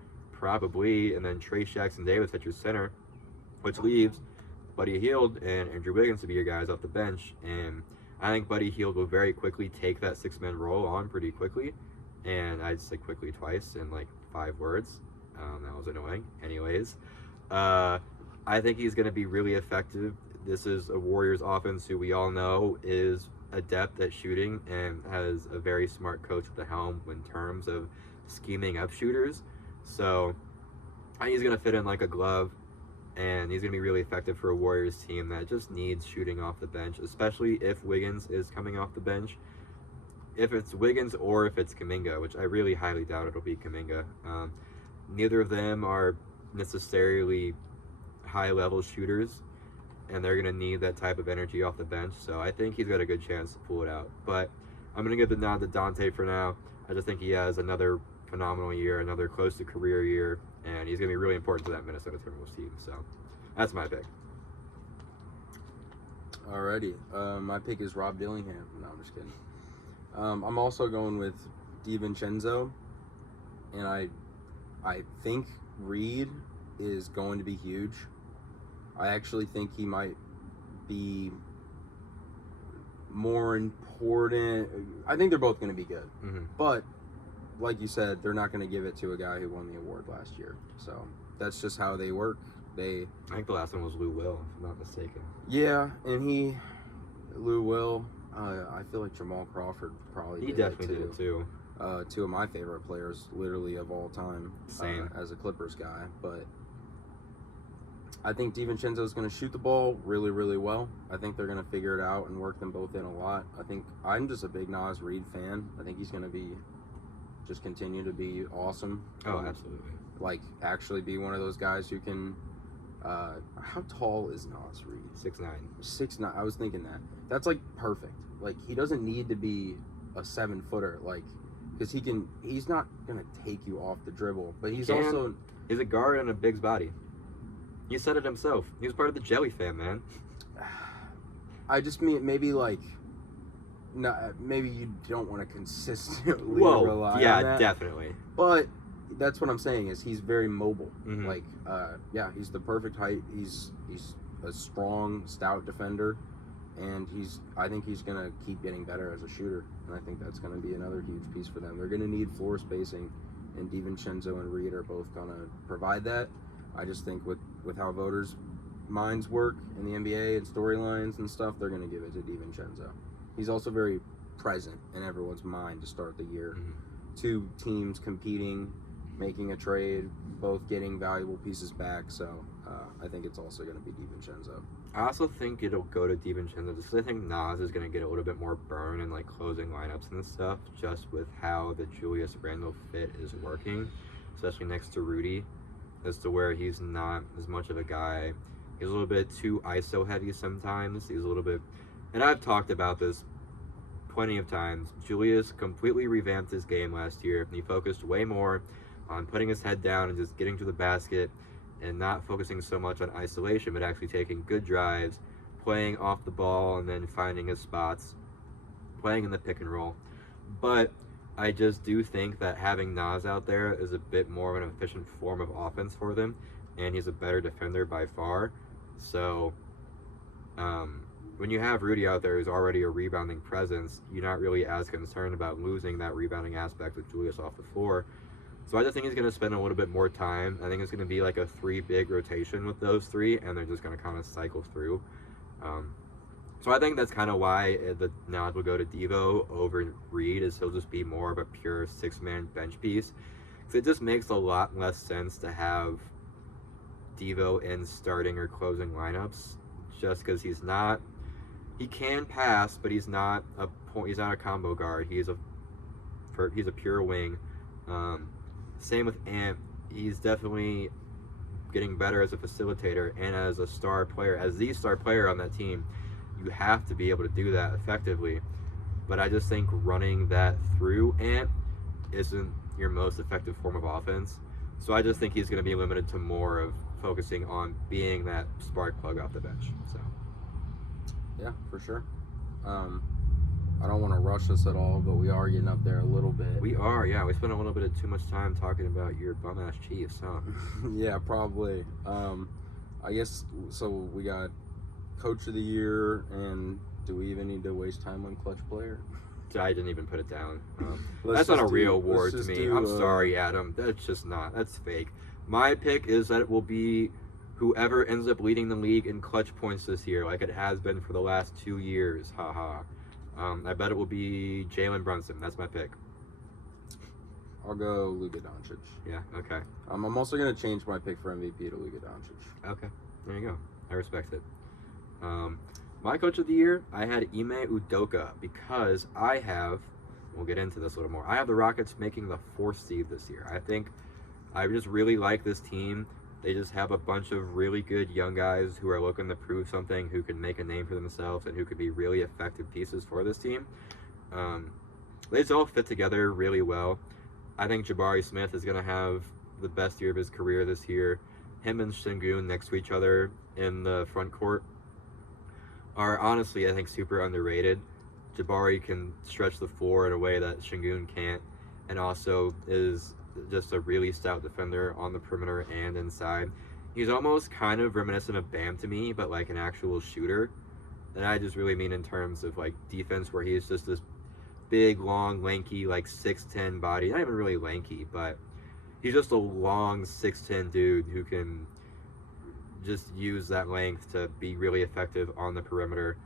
probably, and then Trace Jackson-Davis at your center, which leaves Buddy Hield and Andrew Wiggins to be your guys off the bench. And I think Buddy Hield will very quickly take that 6-man role on pretty quickly. And I'd say quickly twice in like 5 words. That was annoying. Anyways, I think he's going to be really effective. This is a Warriors offense who we all know is adept at shooting and has a very smart coach at the helm in terms of scheming up shooters. So I think he's going to fit in like a glove, and he's going to be really effective for a Warriors team that just needs shooting off the bench, especially if Wiggins is coming off the bench. If it's Wiggins or if it's Kuminga, which I really highly doubt it'll be Kuminga. Neither of them are necessarily high-level shooters, and they're going to need that type of energy off the bench. So I think he's got a good chance to pull it out. But I'm going to give the nod to Dante for now. I just think he has another phenomenal year, another close to career year, and he's going to be really important to that Minnesota Timberwolves team. So that's my pick. Alrighty. My pick is Rob Dillingham. No, I'm just kidding. I'm also going with DiVincenzo, and I think Reed is going to be huge. I actually think he might be more important. I think they're both going to be good. Mm-hmm. But, like you said, they're not going to give it to a guy who won the award last year. So, that's just how they work. I think the last one was Lou Will, if I'm not mistaken. Yeah, and Lou Will, I feel like Jamal Crawford probably He definitely did it too. 2 of my favorite players, literally, of all time. Same. As a Clippers guy. But I think DiVincenzo is going to shoot the ball really, really well. I think they're going to figure it out and work them both in a lot. I'm just a big Naz Reid fan. I think he's going to continue to be awesome. Oh, absolutely. Like, actually be one of those guys who can, how tall is Naz Reid? 6'9". 6'9". I was thinking that. That's, like, perfect. Like, he doesn't need to be a 7-footer, like, because he's not going to take you off the dribble, but he's a guard and a big body. He said it himself. He was part of the Jelly fam, man. I just mean maybe like, maybe you don't want to consistently rely on that. Definitely. But that's what I'm saying is he's very mobile. Mm-hmm. Like, he's the perfect height. He's a strong, stout defender, and I think he's gonna keep getting better as a shooter, and I think that's gonna be another huge piece for them. They're gonna need floor spacing, and DiVincenzo and Reed are both gonna provide that. I just think with how voters' minds work in the NBA and storylines and stuff, they're going to give it to DiVincenzo. He's also very present in everyone's mind to start the year. Mm-hmm. 2 teams competing, making a trade, both getting valuable pieces back. So I think it's also going to be DiVincenzo. I also think it'll go to DiVincenzo just because I think Naz is going to get a little bit more burn in like closing lineups and stuff, just with how the Julius Randle fit is working, especially next to Rudy. As to where he's not as much of a guy. He's a little bit too ISO heavy sometimes. He's a little bit, and I've talked about this plenty of times. Julius completely revamped his game last year, and he focused way more on putting his head down and just getting to the basket and not focusing so much on isolation, but actually taking good drives, playing off the ball, and then finding his spots, playing in the pick and roll. But I just do think that having Naz out there is a bit more of an efficient form of offense for them, and he's a better defender by far. So when you have Rudy out there who's already a rebounding presence, you're not really as concerned about losing that rebounding aspect with Julius off the floor. So I just think he's going to spend a little bit more time. I think it's going to be like a 3-big rotation with those 3, and they're just going to kind of cycle through. So I think that's kind of why the nod will go to Devo over Reed, is he'll just be more of a pure 6-man bench piece. Because it just makes a lot less sense to have Devo in starting or closing lineups, just because he can pass, but he's not a combo guard. He's a pure wing. Same with Ant. He's definitely getting better as a facilitator and as a star player, as the star player on that team. You have to be able to do that effectively. But I just think running that through Ant isn't your most effective form of offense. So I just think he's going to be limited to more of focusing on being that spark plug off the bench. So yeah, for sure. I don't want to rush us at all, but we are getting up there a little bit. We are, yeah. We spent a little bit of too much time talking about your bum-ass Chiefs, huh? Yeah, probably. I guess, so we got Coach of the Year, and do we even need to waste time on Clutch Player? I didn't even put it down. Let's That's not a just real do- award let's to just me. do, I'm sorry, Adam. That's just not. That's fake. My pick is that it will be whoever ends up leading the league in clutch points this year, like it has been for the last 2 years. Haha. I bet it will be Jalen Brunson. That's my pick. I'll go Luka Doncic. Yeah. Okay. I'm also going to change my pick for MVP to Luka Doncic. Okay. There you go. I respect it. My coach of the year, I had Ime Udoka because we'll get into this a little more. I have the Rockets making the 4th seed this year. I just really like this team. They just have a bunch of really good young guys who are looking to prove something, who can make a name for themselves, and who could be really effective pieces for this team. They just all fit together really well. I think Jabari Smith is going to have the best year of his career this year. Him and Şengün next to each other in the front court are honestly, I think, super underrated. Jabari can stretch the floor in a way that Şengün can't, and also is just a really stout defender on the perimeter and inside. He's almost kind of reminiscent of Bam to me, but like an actual shooter. And I just really mean in terms of like defense, where he's just this big, long, lanky, like 6'10" body. Not even really lanky, but he's just a long 6'10" dude who can just use that length to be really effective on the perimeter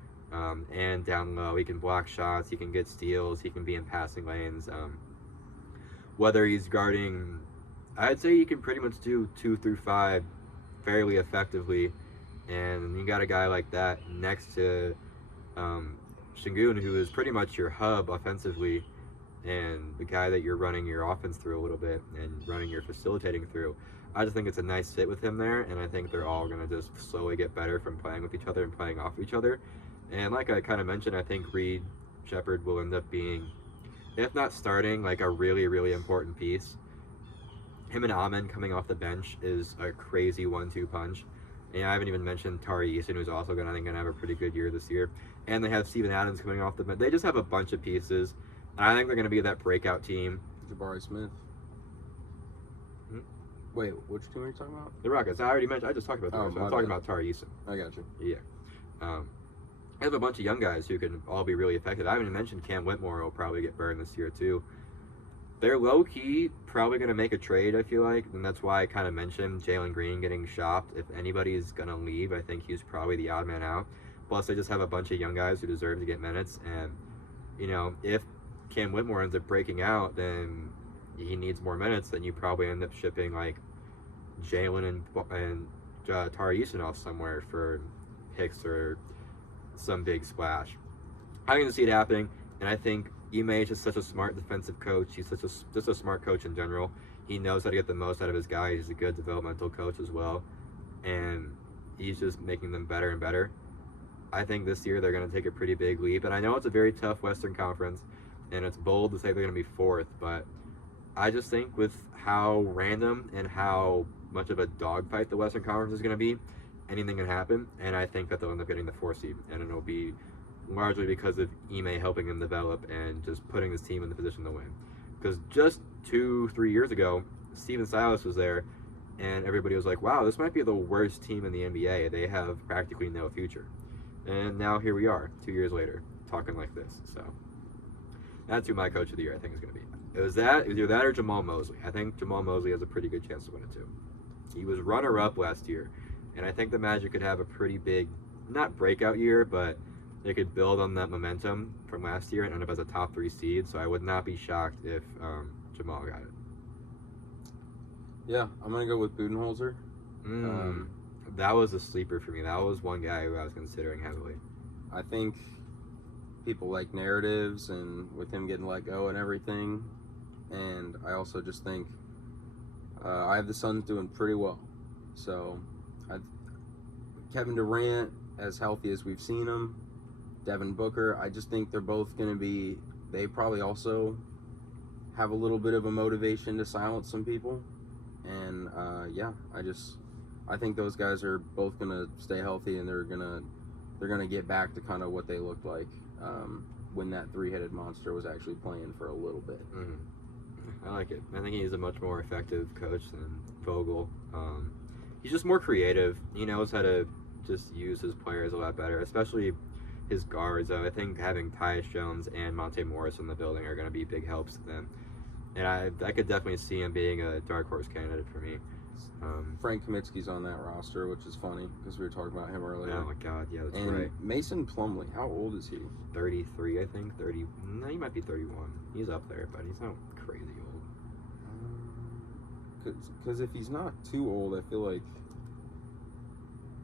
and down low. He can block shots, he can get steals, he can be in passing lanes. Whether he's guarding, I'd say he can pretty much do 2 through 5 fairly effectively. And you got a guy like that next to Şengün, who is pretty much your hub offensively, and the guy that you're running your offense through a little bit and running your facilitating through. I just think it's a nice fit with him there, and I think they're all going to just slowly get better from playing with each other and playing off each other. And like I kind of mentioned, I think Reed Shepherd will end up being, if not starting, like a really, really important piece. Him and Amen coming off the bench is a crazy 1-2 punch. And I haven't even mentioned Tari Eason, who's also going to have a pretty good year this year. And they have Steven Adams coming off the bench. They just have a bunch of pieces. And I think they're going to be that breakout team. Jabari Smith. Hmm? Wait, which team are you talking about? The Rockets. I just talked about the Rockets. I'm talking about Tari Eason. I got you. Yeah. I have a bunch of young guys who can all be really effective. I haven't even mentioned Cam Whitmore will probably get burned this year too. They're low-key probably going to make a trade, I feel like, and that's why I kind of mentioned Jalen Green getting shopped. If anybody's going to leave, I think he's probably the odd man out. Plus, they just have a bunch of young guys who deserve to get minutes, and, if Cam Whitmore ends up breaking out, then he needs more minutes, then you probably end up shipping, like, Jalen and Tari Eason off somewhere for picks or some big splash. I can see it happening, and I think Ime is just such a smart defensive coach. He's just a smart coach in general. He knows how to get the most out of his guys. He's a good developmental coach as well, and he's just making them better and better. I think this year they're going to take a pretty big leap, and I know it's a very tough Western Conference, and it's bold to say they're going to be 4th, but I just think with how random and how much of a dogfight the Western Conference is going to be, anything can happen, and I think that they'll end up getting the 4th seed, and it'll be largely because of Ime helping him develop and just putting his team in the position to win. Because just 2-3 years ago, Steven Silas was there, and everybody was like, wow, this might be the worst team in the NBA. They have practically no future. And now here we are, 2 years later, talking like this. So that's who my coach of the year I think is going to be. It was either that or Jamal Mosley. I think Jamal Mosley has a pretty good chance to win it too. He was runner-up last year, and I think the Magic could have a pretty big, not breakout year, but they could build on that momentum from last year and end up as a top 3 seed. So I would not be shocked if Jamal got it. Yeah, I'm going to go with Budenholzer. That was a sleeper for me. That was one guy who I was considering heavily. I think people like narratives, and with him getting let go and everything. And I also just think I have the Suns doing pretty well. So Kevin Durant, as healthy as we've seen him, Devin Booker, I just think they're both going to be, they probably also have a little bit of a motivation to silence some people. And I think those guys are both going to stay healthy, and they're going to get back to kind of what they looked like when that three-headed monster was actually playing for a little bit. I like it. I think he's a much more effective coach than Vogel. He's just more creative. He knows how to just use his players a lot better, especially his guards. I think having Tyus Jones and Monte Morris in the building are going to be big helps to them. And I could definitely see him being a dark horse candidate for me. Frank Kaminsky's on that roster, which is funny because we were talking about him earlier. Oh my God, yeah, that's and right. Mason Plumlee, how old is he? 33, I think. 30. No, he might be 31. He's up there, but he's not crazy old. Because if he's not too old, I feel like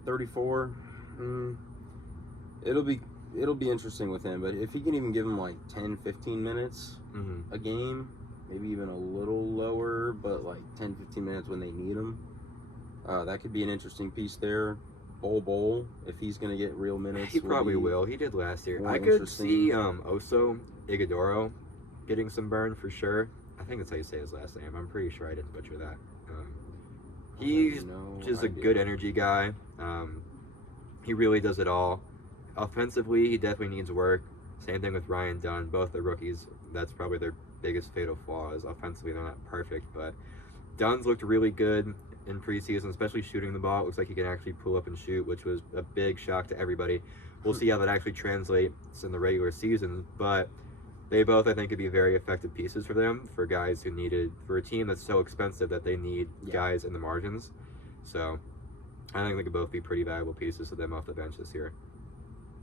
34. It'll be interesting with him. But if he can even give him like 10, 15 minutes a game, maybe even a little lower, but like 10, 15 minutes when they need him, that could be an interesting piece there. Bol, if he's going to get real minutes. He probably will. He did last year. more I could interesting. see Oso Ighodaro getting some burn for sure. I think that's how you say his last name. I'm pretty sure I didn't butcher that. He's just a good energy guy. He really does it all. Offensively, he definitely needs work. Same thing with Ryan Dunn. Both the rookies, that's probably their biggest fatal flaw is offensively they're not perfect, but Dunn's looked really good in preseason, especially shooting the ball. It looks like he can actually pull up and shoot, which was a big shock to everybody. We'll see how that actually translates in the regular season, but they both, I think, could be very effective pieces for them, for guys who needed, for a team that's so expensive that they need guys in the margins. So I think they could both be pretty valuable pieces to them off the bench this year.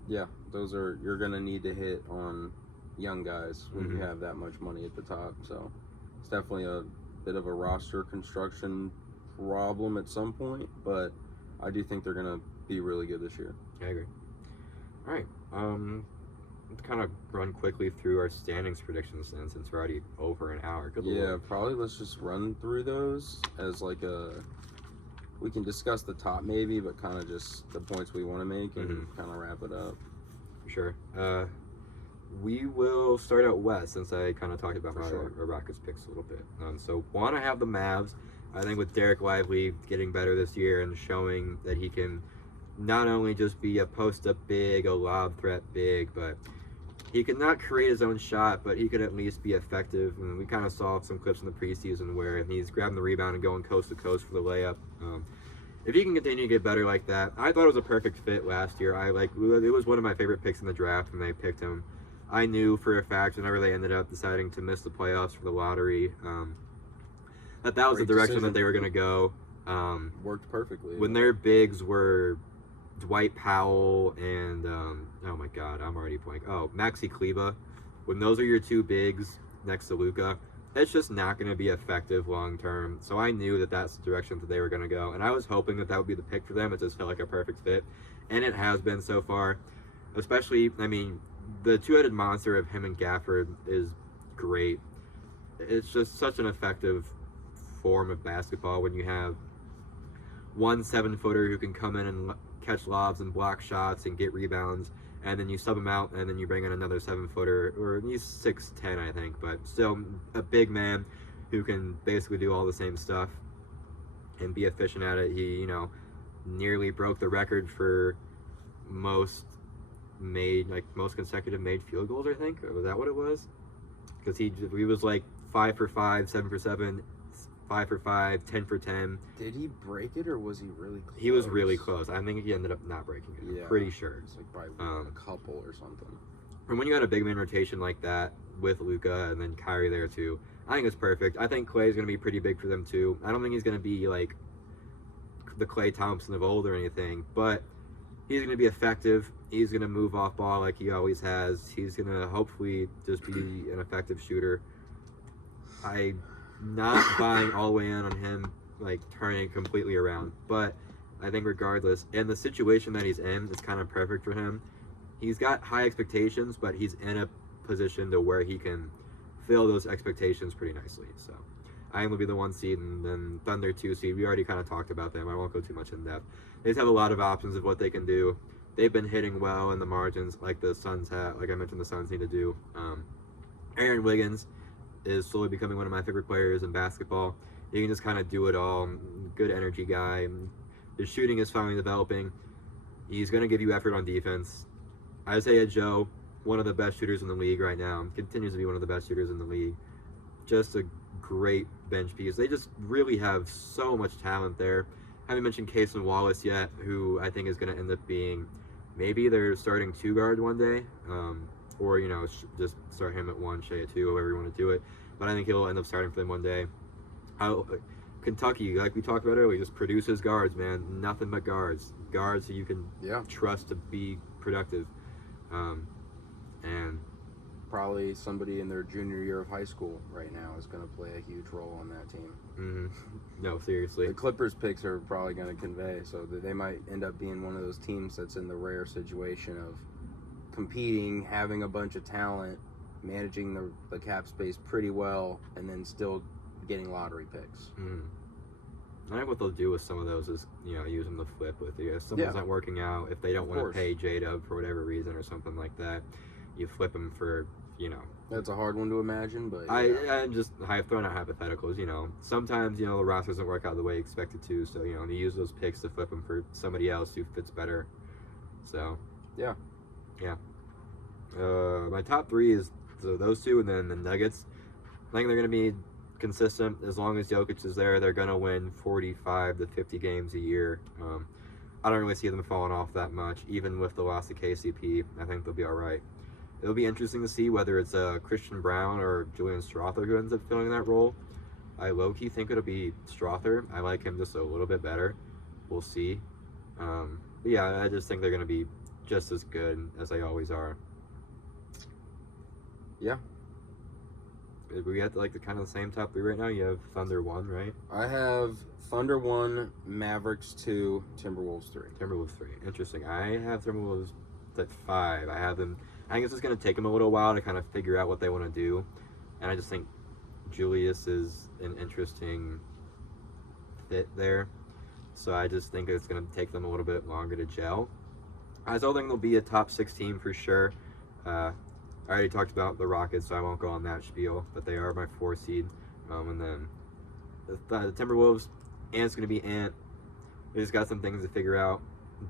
Yeah, you're going to need to hit on young guys when you have that much money at the top. So it's definitely a bit of a roster construction problem at some point, but I do think they're going to be really good this year. I agree. All right. Let's kind of run quickly through our standings predictions then, since we're already over an hour. Good Lord. Probably let's just run through those as like we can discuss the top maybe, but kind of just the points we want to make and kind of wrap it up. Sure. We will start out west, since I kind of talked about my Rockets picks a little bit. So one, I have the Mavs. I think with Derek Lively getting better this year and showing that he can not only just be a post-up big, a lob threat big, but he could not create his own shot, but he could at least be effective. And we kind of saw some clips in the preseason where he's grabbing the rebound and going coast to coast for the layup. If he can continue to get better like that, I thought it was a perfect fit last year. It was one of my favorite picks in the draft when they picked him. I knew for a fact whenever they ended up deciding to miss the playoffs for the lottery, that was the direction that they were going to go. Worked perfectly. When their bigs were Dwight Powell and oh my God, I'm already blank. Oh, Maxi Kleber. When those are your two bigs next to Luka, that's just not going to be effective long term. So I knew that that's the direction that they were going to go, and I was hoping that would be the pick for them. It just felt like a perfect fit, and it has been so far. Especially, I mean, the two-headed monster of him and Gafford is great. It's just such an effective form of basketball when you have one 7-footer who can come in and catch lobs and block shots and get rebounds, and then you sub him out, and then you bring in another 7-footer, or he's 6'10", I think, but still a big man who can basically do all the same stuff and be efficient at it. He, nearly broke the record for most consecutive made field goals, I think. Or was that what it was? Because he was like 5 for 5, 7 for 7, 5 for 5, 10 for 10. Did he break it, or was he really close? He was really close. I think he ended up not breaking it. Yeah, I'm pretty sure. It's like by a couple or something. And when you got a big man rotation like that with Luka and then Kyrie there too, I think it's perfect. I think Klay's going to be pretty big for them too. I don't think he's going to be like the Klay Thompson of old or anything, but he's going to be effective. He's going to move off ball like he always has. He's going to hopefully just be an effective shooter. I'm not buying all the way in on him like turning completely around, but I think regardless, and the situation that he's in is kind of perfect for him. He's got high expectations, but he's in a position to where he can fill those expectations pretty nicely. So I am going to be the 1 seed, and then Thunder 2 seed. We already kind of talked about them. I won't go too much in depth. They just have a lot of options of what they can do. They've been hitting well in the margins like the Suns have. Like I mentioned, the Suns need to do. Aaron Wiggins is slowly becoming one of my favorite players in basketball. He can just kind of do it all. Good energy guy. His shooting is finally developing. He's going to give you effort on defense. Isaiah Joe one of the best shooters in the league right now. Continues to be one of the best shooters in the league. Just a great bench piece. They just really have so much talent there. Haven't mentioned Cason Wallace yet, who I think is going to end up being maybe their starting 2 guard one day, or just start him at 1, Shea at 2, however you want to do it. But I think he'll end up starting for them one day. Kentucky, like we talked about earlier, just produces guards, man. Nothing but guards who you can trust to be productive, and probably somebody in their junior year of high school right now is going to play a huge role on that team. No, seriously. The Clippers picks are probably going to convey, so they might end up being one of those teams that's in the rare situation of competing, having a bunch of talent, managing the cap space pretty well, and then still getting lottery picks. I think what they'll do with some of those is, use them to flip with you. If someone's not working out, if they don't want to pay J-Dub for whatever reason or something like that, you flip them for, That's a hard one to imagine, but I'm throwing out hypotheticals, Sometimes, the roster doesn't work out the way you expect it to, so, they use those picks to flip them for somebody else who fits better. So, yeah. My top 3 is those 2 and then the Nuggets. I think they're going to be consistent. As long as Jokic is there, they're going to win 45 to 50 games a year. I don't really see them falling off that much, even with the loss of KCP. I think they'll be all right. It'll be interesting to see whether it's Christian Brown or Julian Strawther who ends up filling that role. I low-key think it'll be Strawther. I like him just a little bit better. We'll see. But yeah, I just think they're going to be just as good as they always are. Yeah. We have the kind of the same top 3 right now. You have Thunder 1, right? I have Thunder 1, Mavericks 2, Timberwolves 3. Timberwolves 3. Interesting. I have Timberwolves at 5. I think it's just going to take them a little while to kind of figure out what they want to do. And I just think Julius is an interesting fit there. So I just think it's going to take them a little bit longer to gel. I still think they'll be a top 6 team for sure. I already talked about the Rockets, so I won't go on that spiel, but they are my 4 seed. And then the Timberwolves, Ant's going to be Ant. They just got some things to figure out.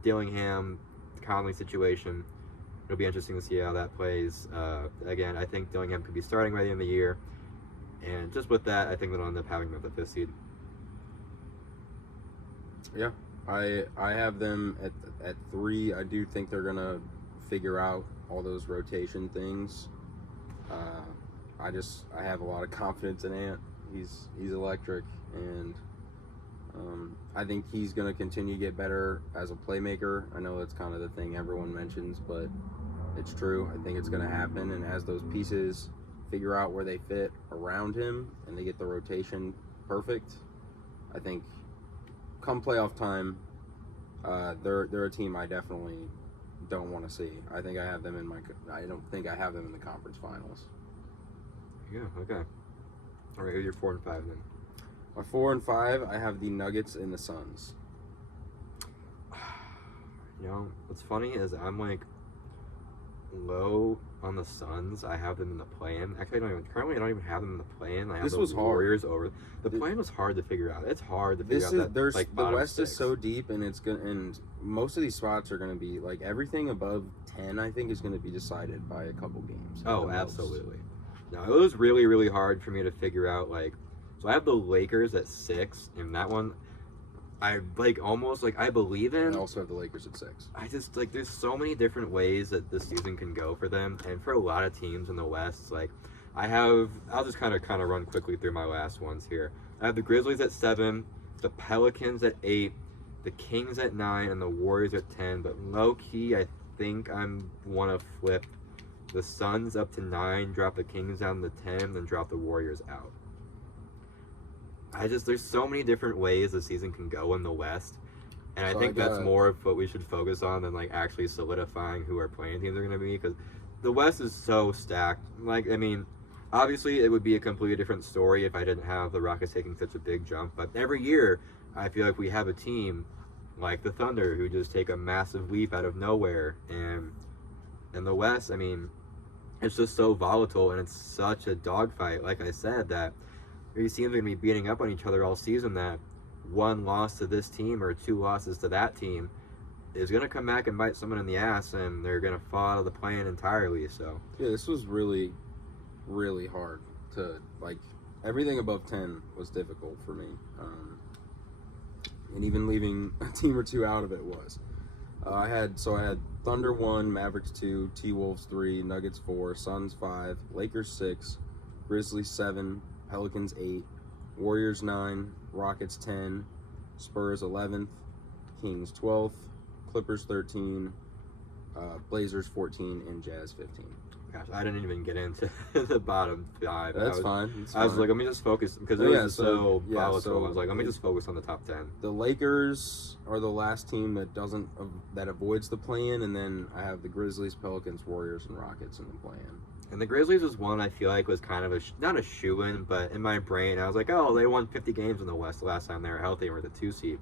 Dillingham, the Conley situation. It'll be interesting to see how that plays. Again, I think Dillingham could be starting by the end of the year. And just with that, I think they'll end up having them at the 5th seed. Yeah, I have them at 3. I do think they're going to figure out all those rotation things. I have a lot of confidence in Ant. He's electric, and I think he's going to continue to get better as a playmaker. I know that's kind of the thing everyone mentions, but it's true. I think it's going to happen, and as those pieces figure out where they fit around him and they get the rotation perfect, I think come playoff time, they're a team I definitely don't want to see. I think I have them I don't think I have them in the conference finals. Yeah, okay. All right, who's your 4 and 5 then? My 4 and 5, I have the Nuggets and the Suns. What's funny is I'm low on the Suns. I have them in the play-in. Actually, I don't even have them in the play-in. I have the Warriors over. The play-in was hard to figure out. It's hard to figure out that. The West is so deep, and and most of these spots are going to be everything above 10. I think is going to be decided by a couple games. Oh, absolutely. No, it was really, really hard for me to figure out. So I have the Lakers at 6, and that one, I I believe in. I also have the Lakers at 6. I just there's so many different ways that this season can go for them, and for a lot of teams in the West, I'll just kind of run quickly through my last ones here. I have the Grizzlies at 7, the Pelicans at 8, the Kings at 9, and the Warriors at 10. But low key, I think I'm want to flip the Suns up to 9, drop the Kings down to 10, then drop the Warriors out. There's so many different ways the season can go in the West, and I think that's more of what we should focus on than actually solidifying who our playing teams are going to be, because the West is so stacked. Obviously it would be a completely different story if I didn't have the Rockets taking such a big jump, but every year I feel like we have a team like the Thunder who just take a massive leap out of nowhere, and in the West, it's just so volatile, and it's such a dogfight, like I said, that these teams are going to be beating up on each other all season, that one loss to this team or 2 losses to that team is going to come back and bite someone in the ass, and they're going to fall out of the plan entirely. So Yeah, this was really, really hard to, like, everything above 10 was difficult for me. And even leaving a team or two out of it was. I had Thunder 1, Mavericks 2, T-Wolves 3, Nuggets 4, Suns 5, Lakers 6, Grizzlies 7, Pelicans 8, Warriors 9, Rockets 10, Spurs 11th, Kings 12th, Clippers 13, Blazers 14, and Jazz 15. gosh, I didn't even get into the bottom 5. That's fine. I was like, let me just focus because it was so volatile. I was like, let me just focus on the top 10. The Lakers are the last team that avoids the play-in, and then I have the Grizzlies, Pelicans, Warriors, and Rockets in the play-in. And the Grizzlies was one I feel like was kind of not a shoo-in, but in my brain I was like, oh, they won 50 games in the West the last time they were healthy and were the 2 seed.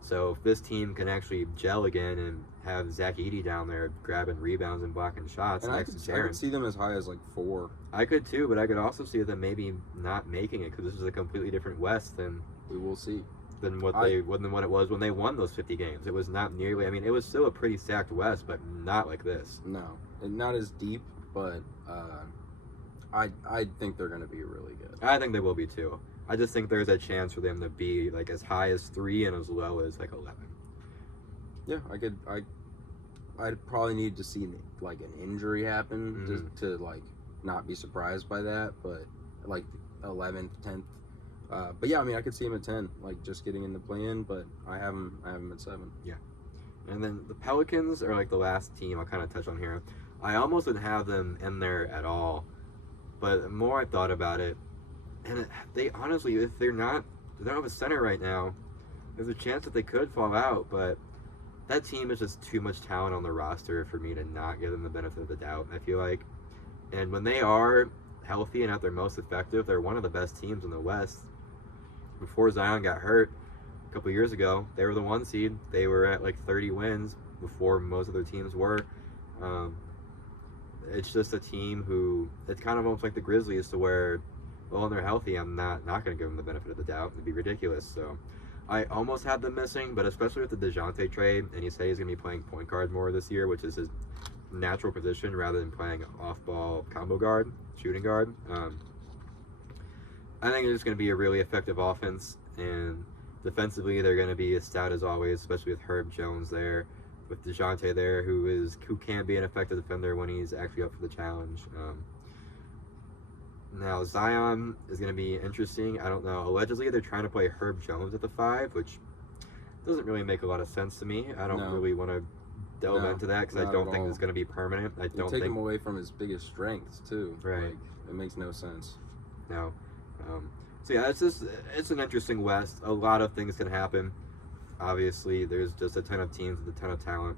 So if this team can actually gel again and have Zach Edey down there grabbing rebounds and blocking shots And next to Jaren. I could see them as high as like 4. I could too, but I could also see them maybe not making it because this is a completely different West than We will see. what it was when they won those 50 games. It was not nearly. I mean, it was still a pretty stacked West, but not like this. No, and not as deep, but I think they're going to be really good. I think they will be too. I just think there's a chance for them to be like as high as 3 and as low as like 11. Yeah, I'd probably need to see like an injury happen just to like not be surprised by that, but like 11th, 10th. But yeah, I mean, I could see him at 10, like just getting in the play-in, but I have him at 7. Yeah. And then the Pelicans are like the last team I'll kind of touch on here. I almost didn't have them in there at all, but the more I thought about it, and they honestly, if they don't have a center right now, there's a chance that they could fall out, but that team is just too much talent on the roster for me to not give them the benefit of the doubt, I feel like. And when they are healthy and at their most effective, they're one of the best teams in the West. Before Zion got hurt a couple years ago, they were the 1 seed. They were at like 30 wins before most of their teams were. It's just a team who, it's kind of almost like the Grizzlies to where, well, when they're healthy, I'm not going to give them the benefit of the doubt. It'd be ridiculous. So I almost had them missing, but especially with the DeJounte trade, and he said he's going to be playing point guard more this year, which is his natural position rather than playing off-ball combo guard, shooting guard. I think it's going to be a really effective offense, and defensively they're going to be as stout as always, especially with Herb Jones there, with DeJounte there, who can be an effective defender when he's actually up for the challenge. Now, Zion is going to be interesting. I don't know. Allegedly, they're trying to play Herb Jones at the 5, which doesn't really make a lot of sense to me. I don't really want to delve into that because I don't think it's going to be permanent. I don't think him away from his biggest strengths, too. Right. Like, it makes no sense. No. So, yeah, it's an interesting West. A lot of things can happen. Obviously, there's just a ton of teams with a ton of talent.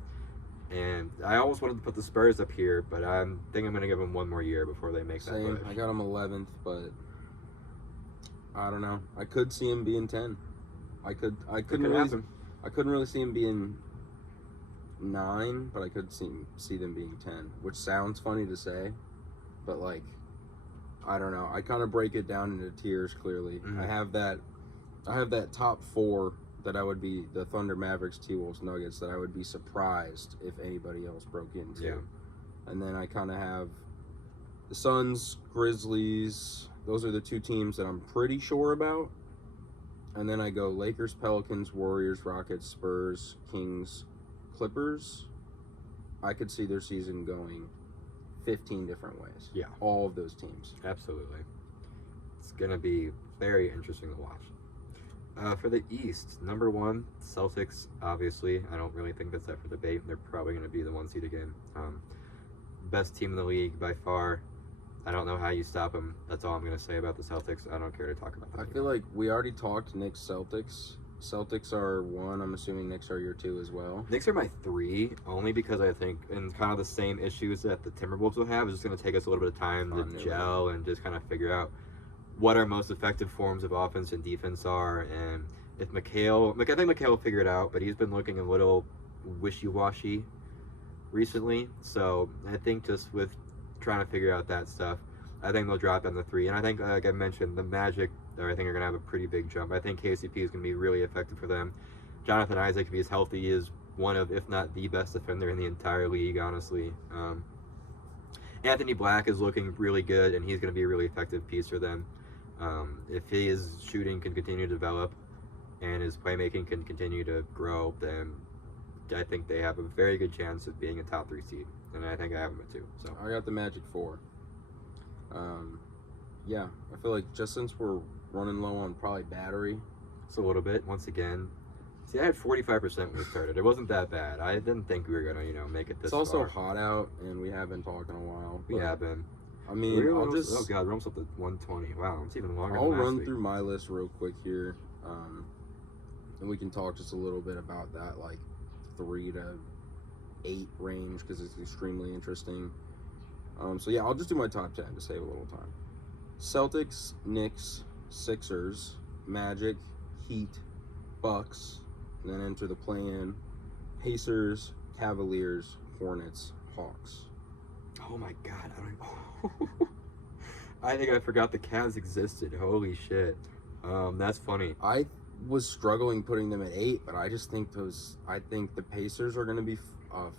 And I almost wanted to put the Spurs up here, but I think I'm going to give them one more year before they make that push. I got them 11th, but I don't know. I could see him being 10. I couldn't really see him being 9, but I could see them being 10, which sounds funny to say, but like, I don't know. I kind of break it down into tiers clearly. Mm-hmm. I have that top 4 that I would be the Thunder, Mavericks, T-Wolves, Nuggets that I would be surprised if anybody else broke into. Yeah. And then I kind of have the Suns, Grizzlies. Those are the 2 teams that I'm pretty sure about. And then I go Lakers, Pelicans, Warriors, Rockets, Spurs, Kings, Clippers. I could see their season going 15 different ways. Yeah. All of those teams. Absolutely. It's going to be very interesting to watch. For the East, number 1, Celtics, obviously. I don't really think that's up for debate. They're probably going to be the 1 seed again. Best team in the league by far. I don't know how you stop them. That's all I'm going to say about the Celtics. I don't care to talk about them. I feel like we already talked Knicks, Celtics. Celtics are 1. I'm assuming Knicks are your 2 as well. Knicks are my 3, only because I think, in kind of the same issues that the Timberwolves will have, it's just going to take us a little bit of time to gel and just kind of figure out what our most effective forms of offense and defense are. And if I think McHale will figure it out, but he's been looking a little wishy-washy recently. So I think just with trying to figure out that stuff, I think they'll drop down to 3. And I think, like I mentioned, the Magic, I think, are going to have a pretty big jump. I think KCP is going to be really effective for them. Jonathan Isaac, if he's healthy, is one of, if not the best defender in the entire league, honestly. Anthony Black is looking really good, and he's going to be a really effective piece for them. If his shooting can continue to develop and his playmaking can continue to grow, then I think they have a very good chance of being a top 3 seed. And I think I have them at 2. So I got the Magic 4. Yeah, I feel like just since we're running low on probably battery. It's a little bit, once again. See, I had 45% when we started. It wasn't that bad. I didn't think we were going to, make it this far. It's also hot out, and we haven't talked in a while. We have been. I mean, oh God, we're almost up to 120. Wow, it's even longer I'll than last run week. through my list real quick here, and we can talk just a little bit about that, like 3 to 8 range, because it's extremely interesting. So yeah, I'll just do my top 10 to save a little time. Celtics, Knicks, Sixers, Magic, Heat, Bucks, and then enter the play-in. Pacers, Cavaliers, Hornets, Hawks. Oh my God, I think I forgot the Cavs existed. Holy shit. That's funny. I was struggling putting them at 8, but I just think I think the Pacers are going to be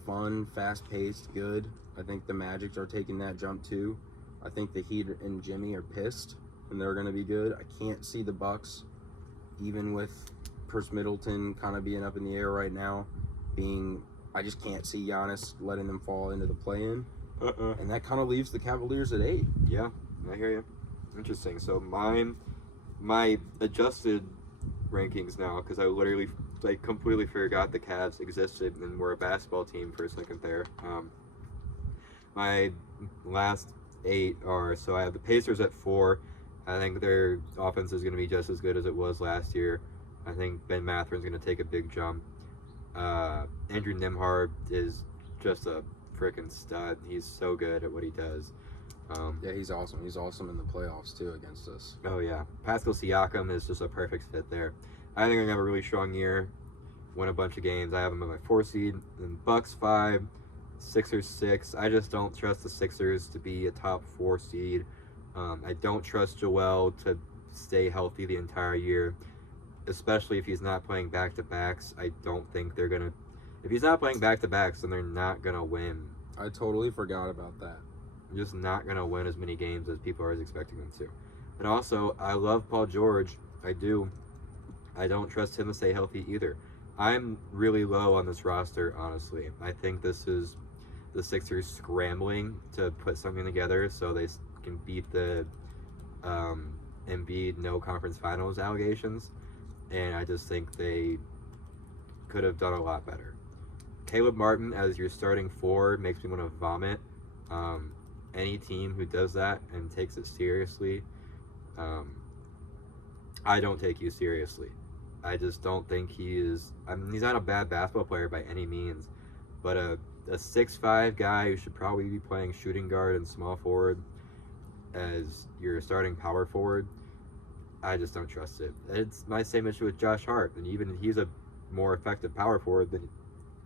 fun, fast-paced, good. I think the Magic are taking that jump too. I think the Heat and Jimmy are pissed, and they're going to be good. I can't see the Bucks, even with Chris Middleton kind of being up in the air right now, I just can't see Giannis letting them fall into the play-in. And that kind of leaves the Cavaliers at 8. Yeah, I hear you. Interesting. So my adjusted rankings now, because I completely forgot the Cavs existed and were a basketball team for a second there. My last 8 are, so I have the Pacers at 4. I think their offense is going to be just as good as it was last year. I think Ben Matherin's going to take a big jump. Andrew Nembhard is just a freaking stud. He's so good at what he does. Yeah, he's awesome. He's awesome in the playoffs too against us. Oh yeah, Pascal Siakam is just a perfect fit there. I think they're gonna have a really strong year, win a bunch of games. I have them at my 4 seed, and Bucks 5, Sixers 6. I just don't trust the Sixers to be a top 4 seed. I don't trust Joel to stay healthy the entire year, especially if he's not playing back-to-backs. I don't think they're gonna. If he's not playing back-to-backs, then they're not gonna win. I totally forgot about that. Just not going to win as many games as people are expecting them to. And also, I love Paul George. I do. I don't trust him to stay healthy either. I'm really low on this roster, honestly. I think this is the Sixers scrambling to put something together so they can beat the Embiid no conference finals allegations. And I just think they could have done a lot better. Caleb Martin as your starting 4 makes me want to vomit. Any team who does that and takes it seriously, I don't take you seriously. I just don't think he is. I mean, he's not a bad basketball player by any means, but a 6'5" guy who should probably be playing shooting guard and small forward as your starting power forward, I just don't trust it. It's my same issue with Josh Hart, and even he's a more effective power forward than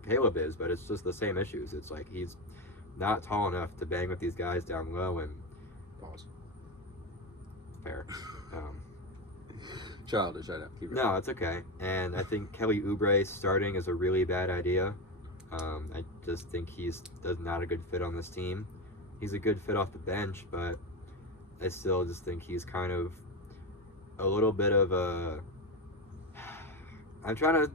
Caleb is, but it's just the same issues. It's like he's not tall enough to bang with these guys down low, and Pause. fair. Childish, I know. Keep it No, it's okay. And I think Kelly Oubre starting is a really bad idea. I just think he's not a good fit on this team. He's a good fit off the bench, but I still just think he's kind of a little bit of a. I'm trying to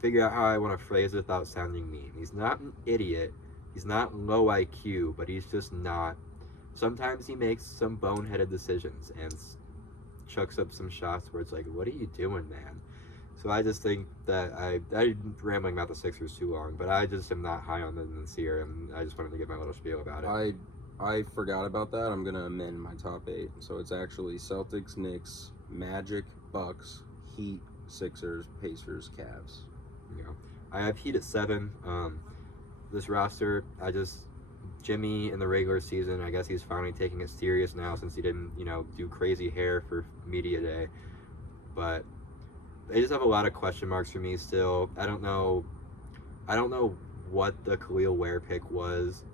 figure out how I want to phrase it without sounding mean. He's not an idiot. He's not low IQ, but he's just not. Sometimes he makes some boneheaded decisions and chucks up some shots where it's like, what are you doing, man? So I just think that I'm rambling about the Sixers too long, but I just am not high on them this year, and I just wanted to get my little spiel about it. I forgot about that. I'm going to amend my top 8. So it's actually Celtics, Knicks, Magic, Bucks, Heat, Sixers, Pacers, Cavs. You know, I have Heat at 7. This roster, Jimmy in the regular season, I guess he's finally taking it serious now since he didn't, do crazy hair for media day. But they just have a lot of question marks for me still. I don't know what the Khalil Ware pick was.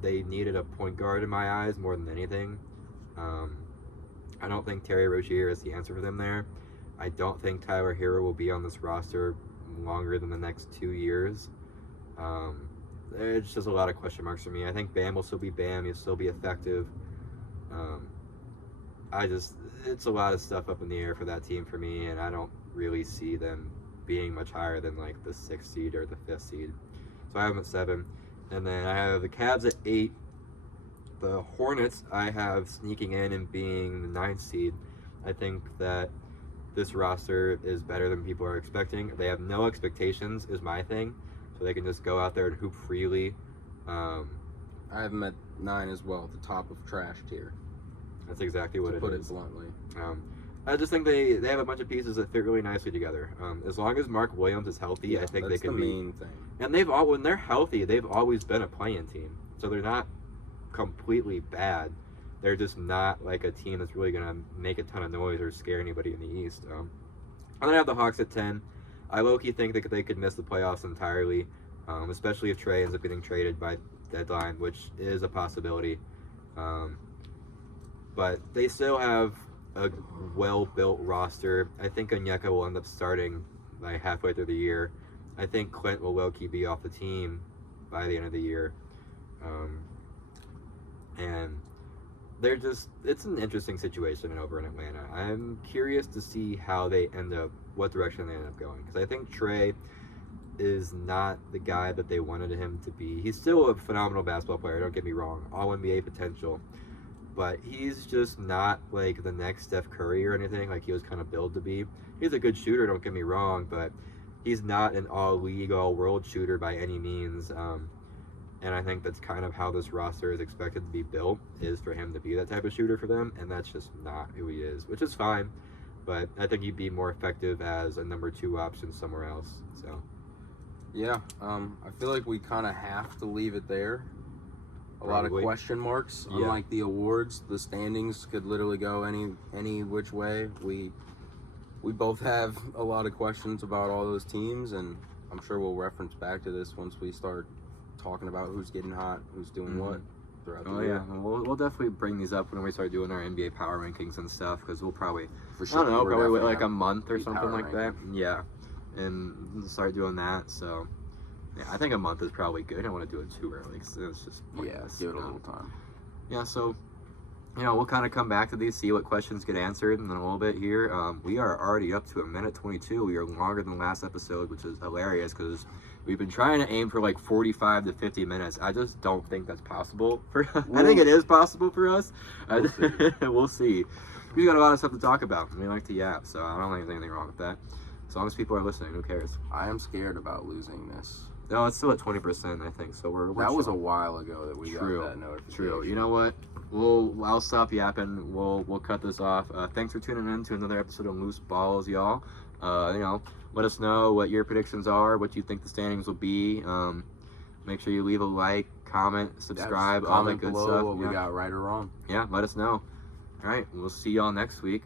They needed a point guard in my eyes more than anything. I don't think Terry Rozier is the answer for them there. I don't think Tyler Hero will be on this roster longer than the next 2 years. There's just a lot of question marks for me. I think Bam will still be Bam. He'll still be effective. It's a lot of stuff up in the air for that team for me, and I don't really see them being much higher than like the 6th seed or the 5th seed. So I have them at 7. And then I have the Cavs at 8. The Hornets I have sneaking in and being the 9th seed. I think that this roster is better than people are expecting. They have no expectations is my thing. So they can just go out there and hoop freely. I have them at 9 as well, at the top of trash tier. That's exactly what to it put is. it bluntly. I just think they have a bunch of pieces that fit really nicely together. As long as Mark Williams is healthy, I think they can be. That's the main thing. And when they're healthy, they've always been a play-in team. So they're not completely bad. They're just not like a team that's really going to make a ton of noise or scare anybody in the East. And then I have the Hawks at 10. I low-key think that they could miss the playoffs entirely, especially if Trey ends up getting traded by deadline, which is a possibility. But they still have a well-built roster. I think Onyeka will end up starting like halfway through the year. I think Clint will low-key be off the team by the end of the year. And it's an interesting situation over in Atlanta. I'm curious to see what direction they end up going. Because I think Trey is not the guy that they wanted him to be. He's still a phenomenal basketball player, don't get me wrong. All NBA potential. But he's just not like the next Steph Curry or anything like he was kind of billed to be. He's a good shooter, don't get me wrong, but he's not an all-league, all-world shooter by any means. And I think that's kind of how this roster is expected to be built, is for him to be that type of shooter for them, and that's just not who he is, which is fine. But I think he'd be more effective as a number 2 option somewhere else. So, yeah, I feel like we kind of have to leave it there. A lot of question marks. Yeah. Unlike the awards, the standings could literally go any which way. We both have a lot of questions about all those teams, and I'm sure we'll reference back to this once we start talking about who's getting hot, who's doing what throughout the year. Yeah, we'll definitely bring these up when we start doing our NBA power rankings and stuff, because we'll probably, For sure, I don't know, we're probably wait definitely like a month or be something power like that. ranking. Yeah, and we'll start doing that. So, yeah, I think a month is probably good. I don't want to do it too early, because it's just pointless. Give it a little time. Yeah, so, we'll kind of come back to these, see what questions get answered in a little bit here. We are already up to 1:22. We are longer than last episode, which is hilarious, because we've been trying to aim for like 45 to 50 minutes. I just don't think that's possible for us. I think it is possible for us. We'll see. We've got a lot of stuff to talk about. We like to yap, so I don't think there's anything wrong with that. As long as people are listening, who cares? I am scared about losing this. No, it's still at 20%, I think. So we're That was a chilling. while ago that we got that notification. True. You know what? I'll stop yapping. We'll cut this off. Thanks for tuning in to another episode of Loose Balls, y'all. Let us know what your predictions are, what you think the standings will be. Make sure you leave a like, comment, subscribe, all that good below stuff. what we got right or wrong. Yeah, let us know. All right, we'll see y'all next week.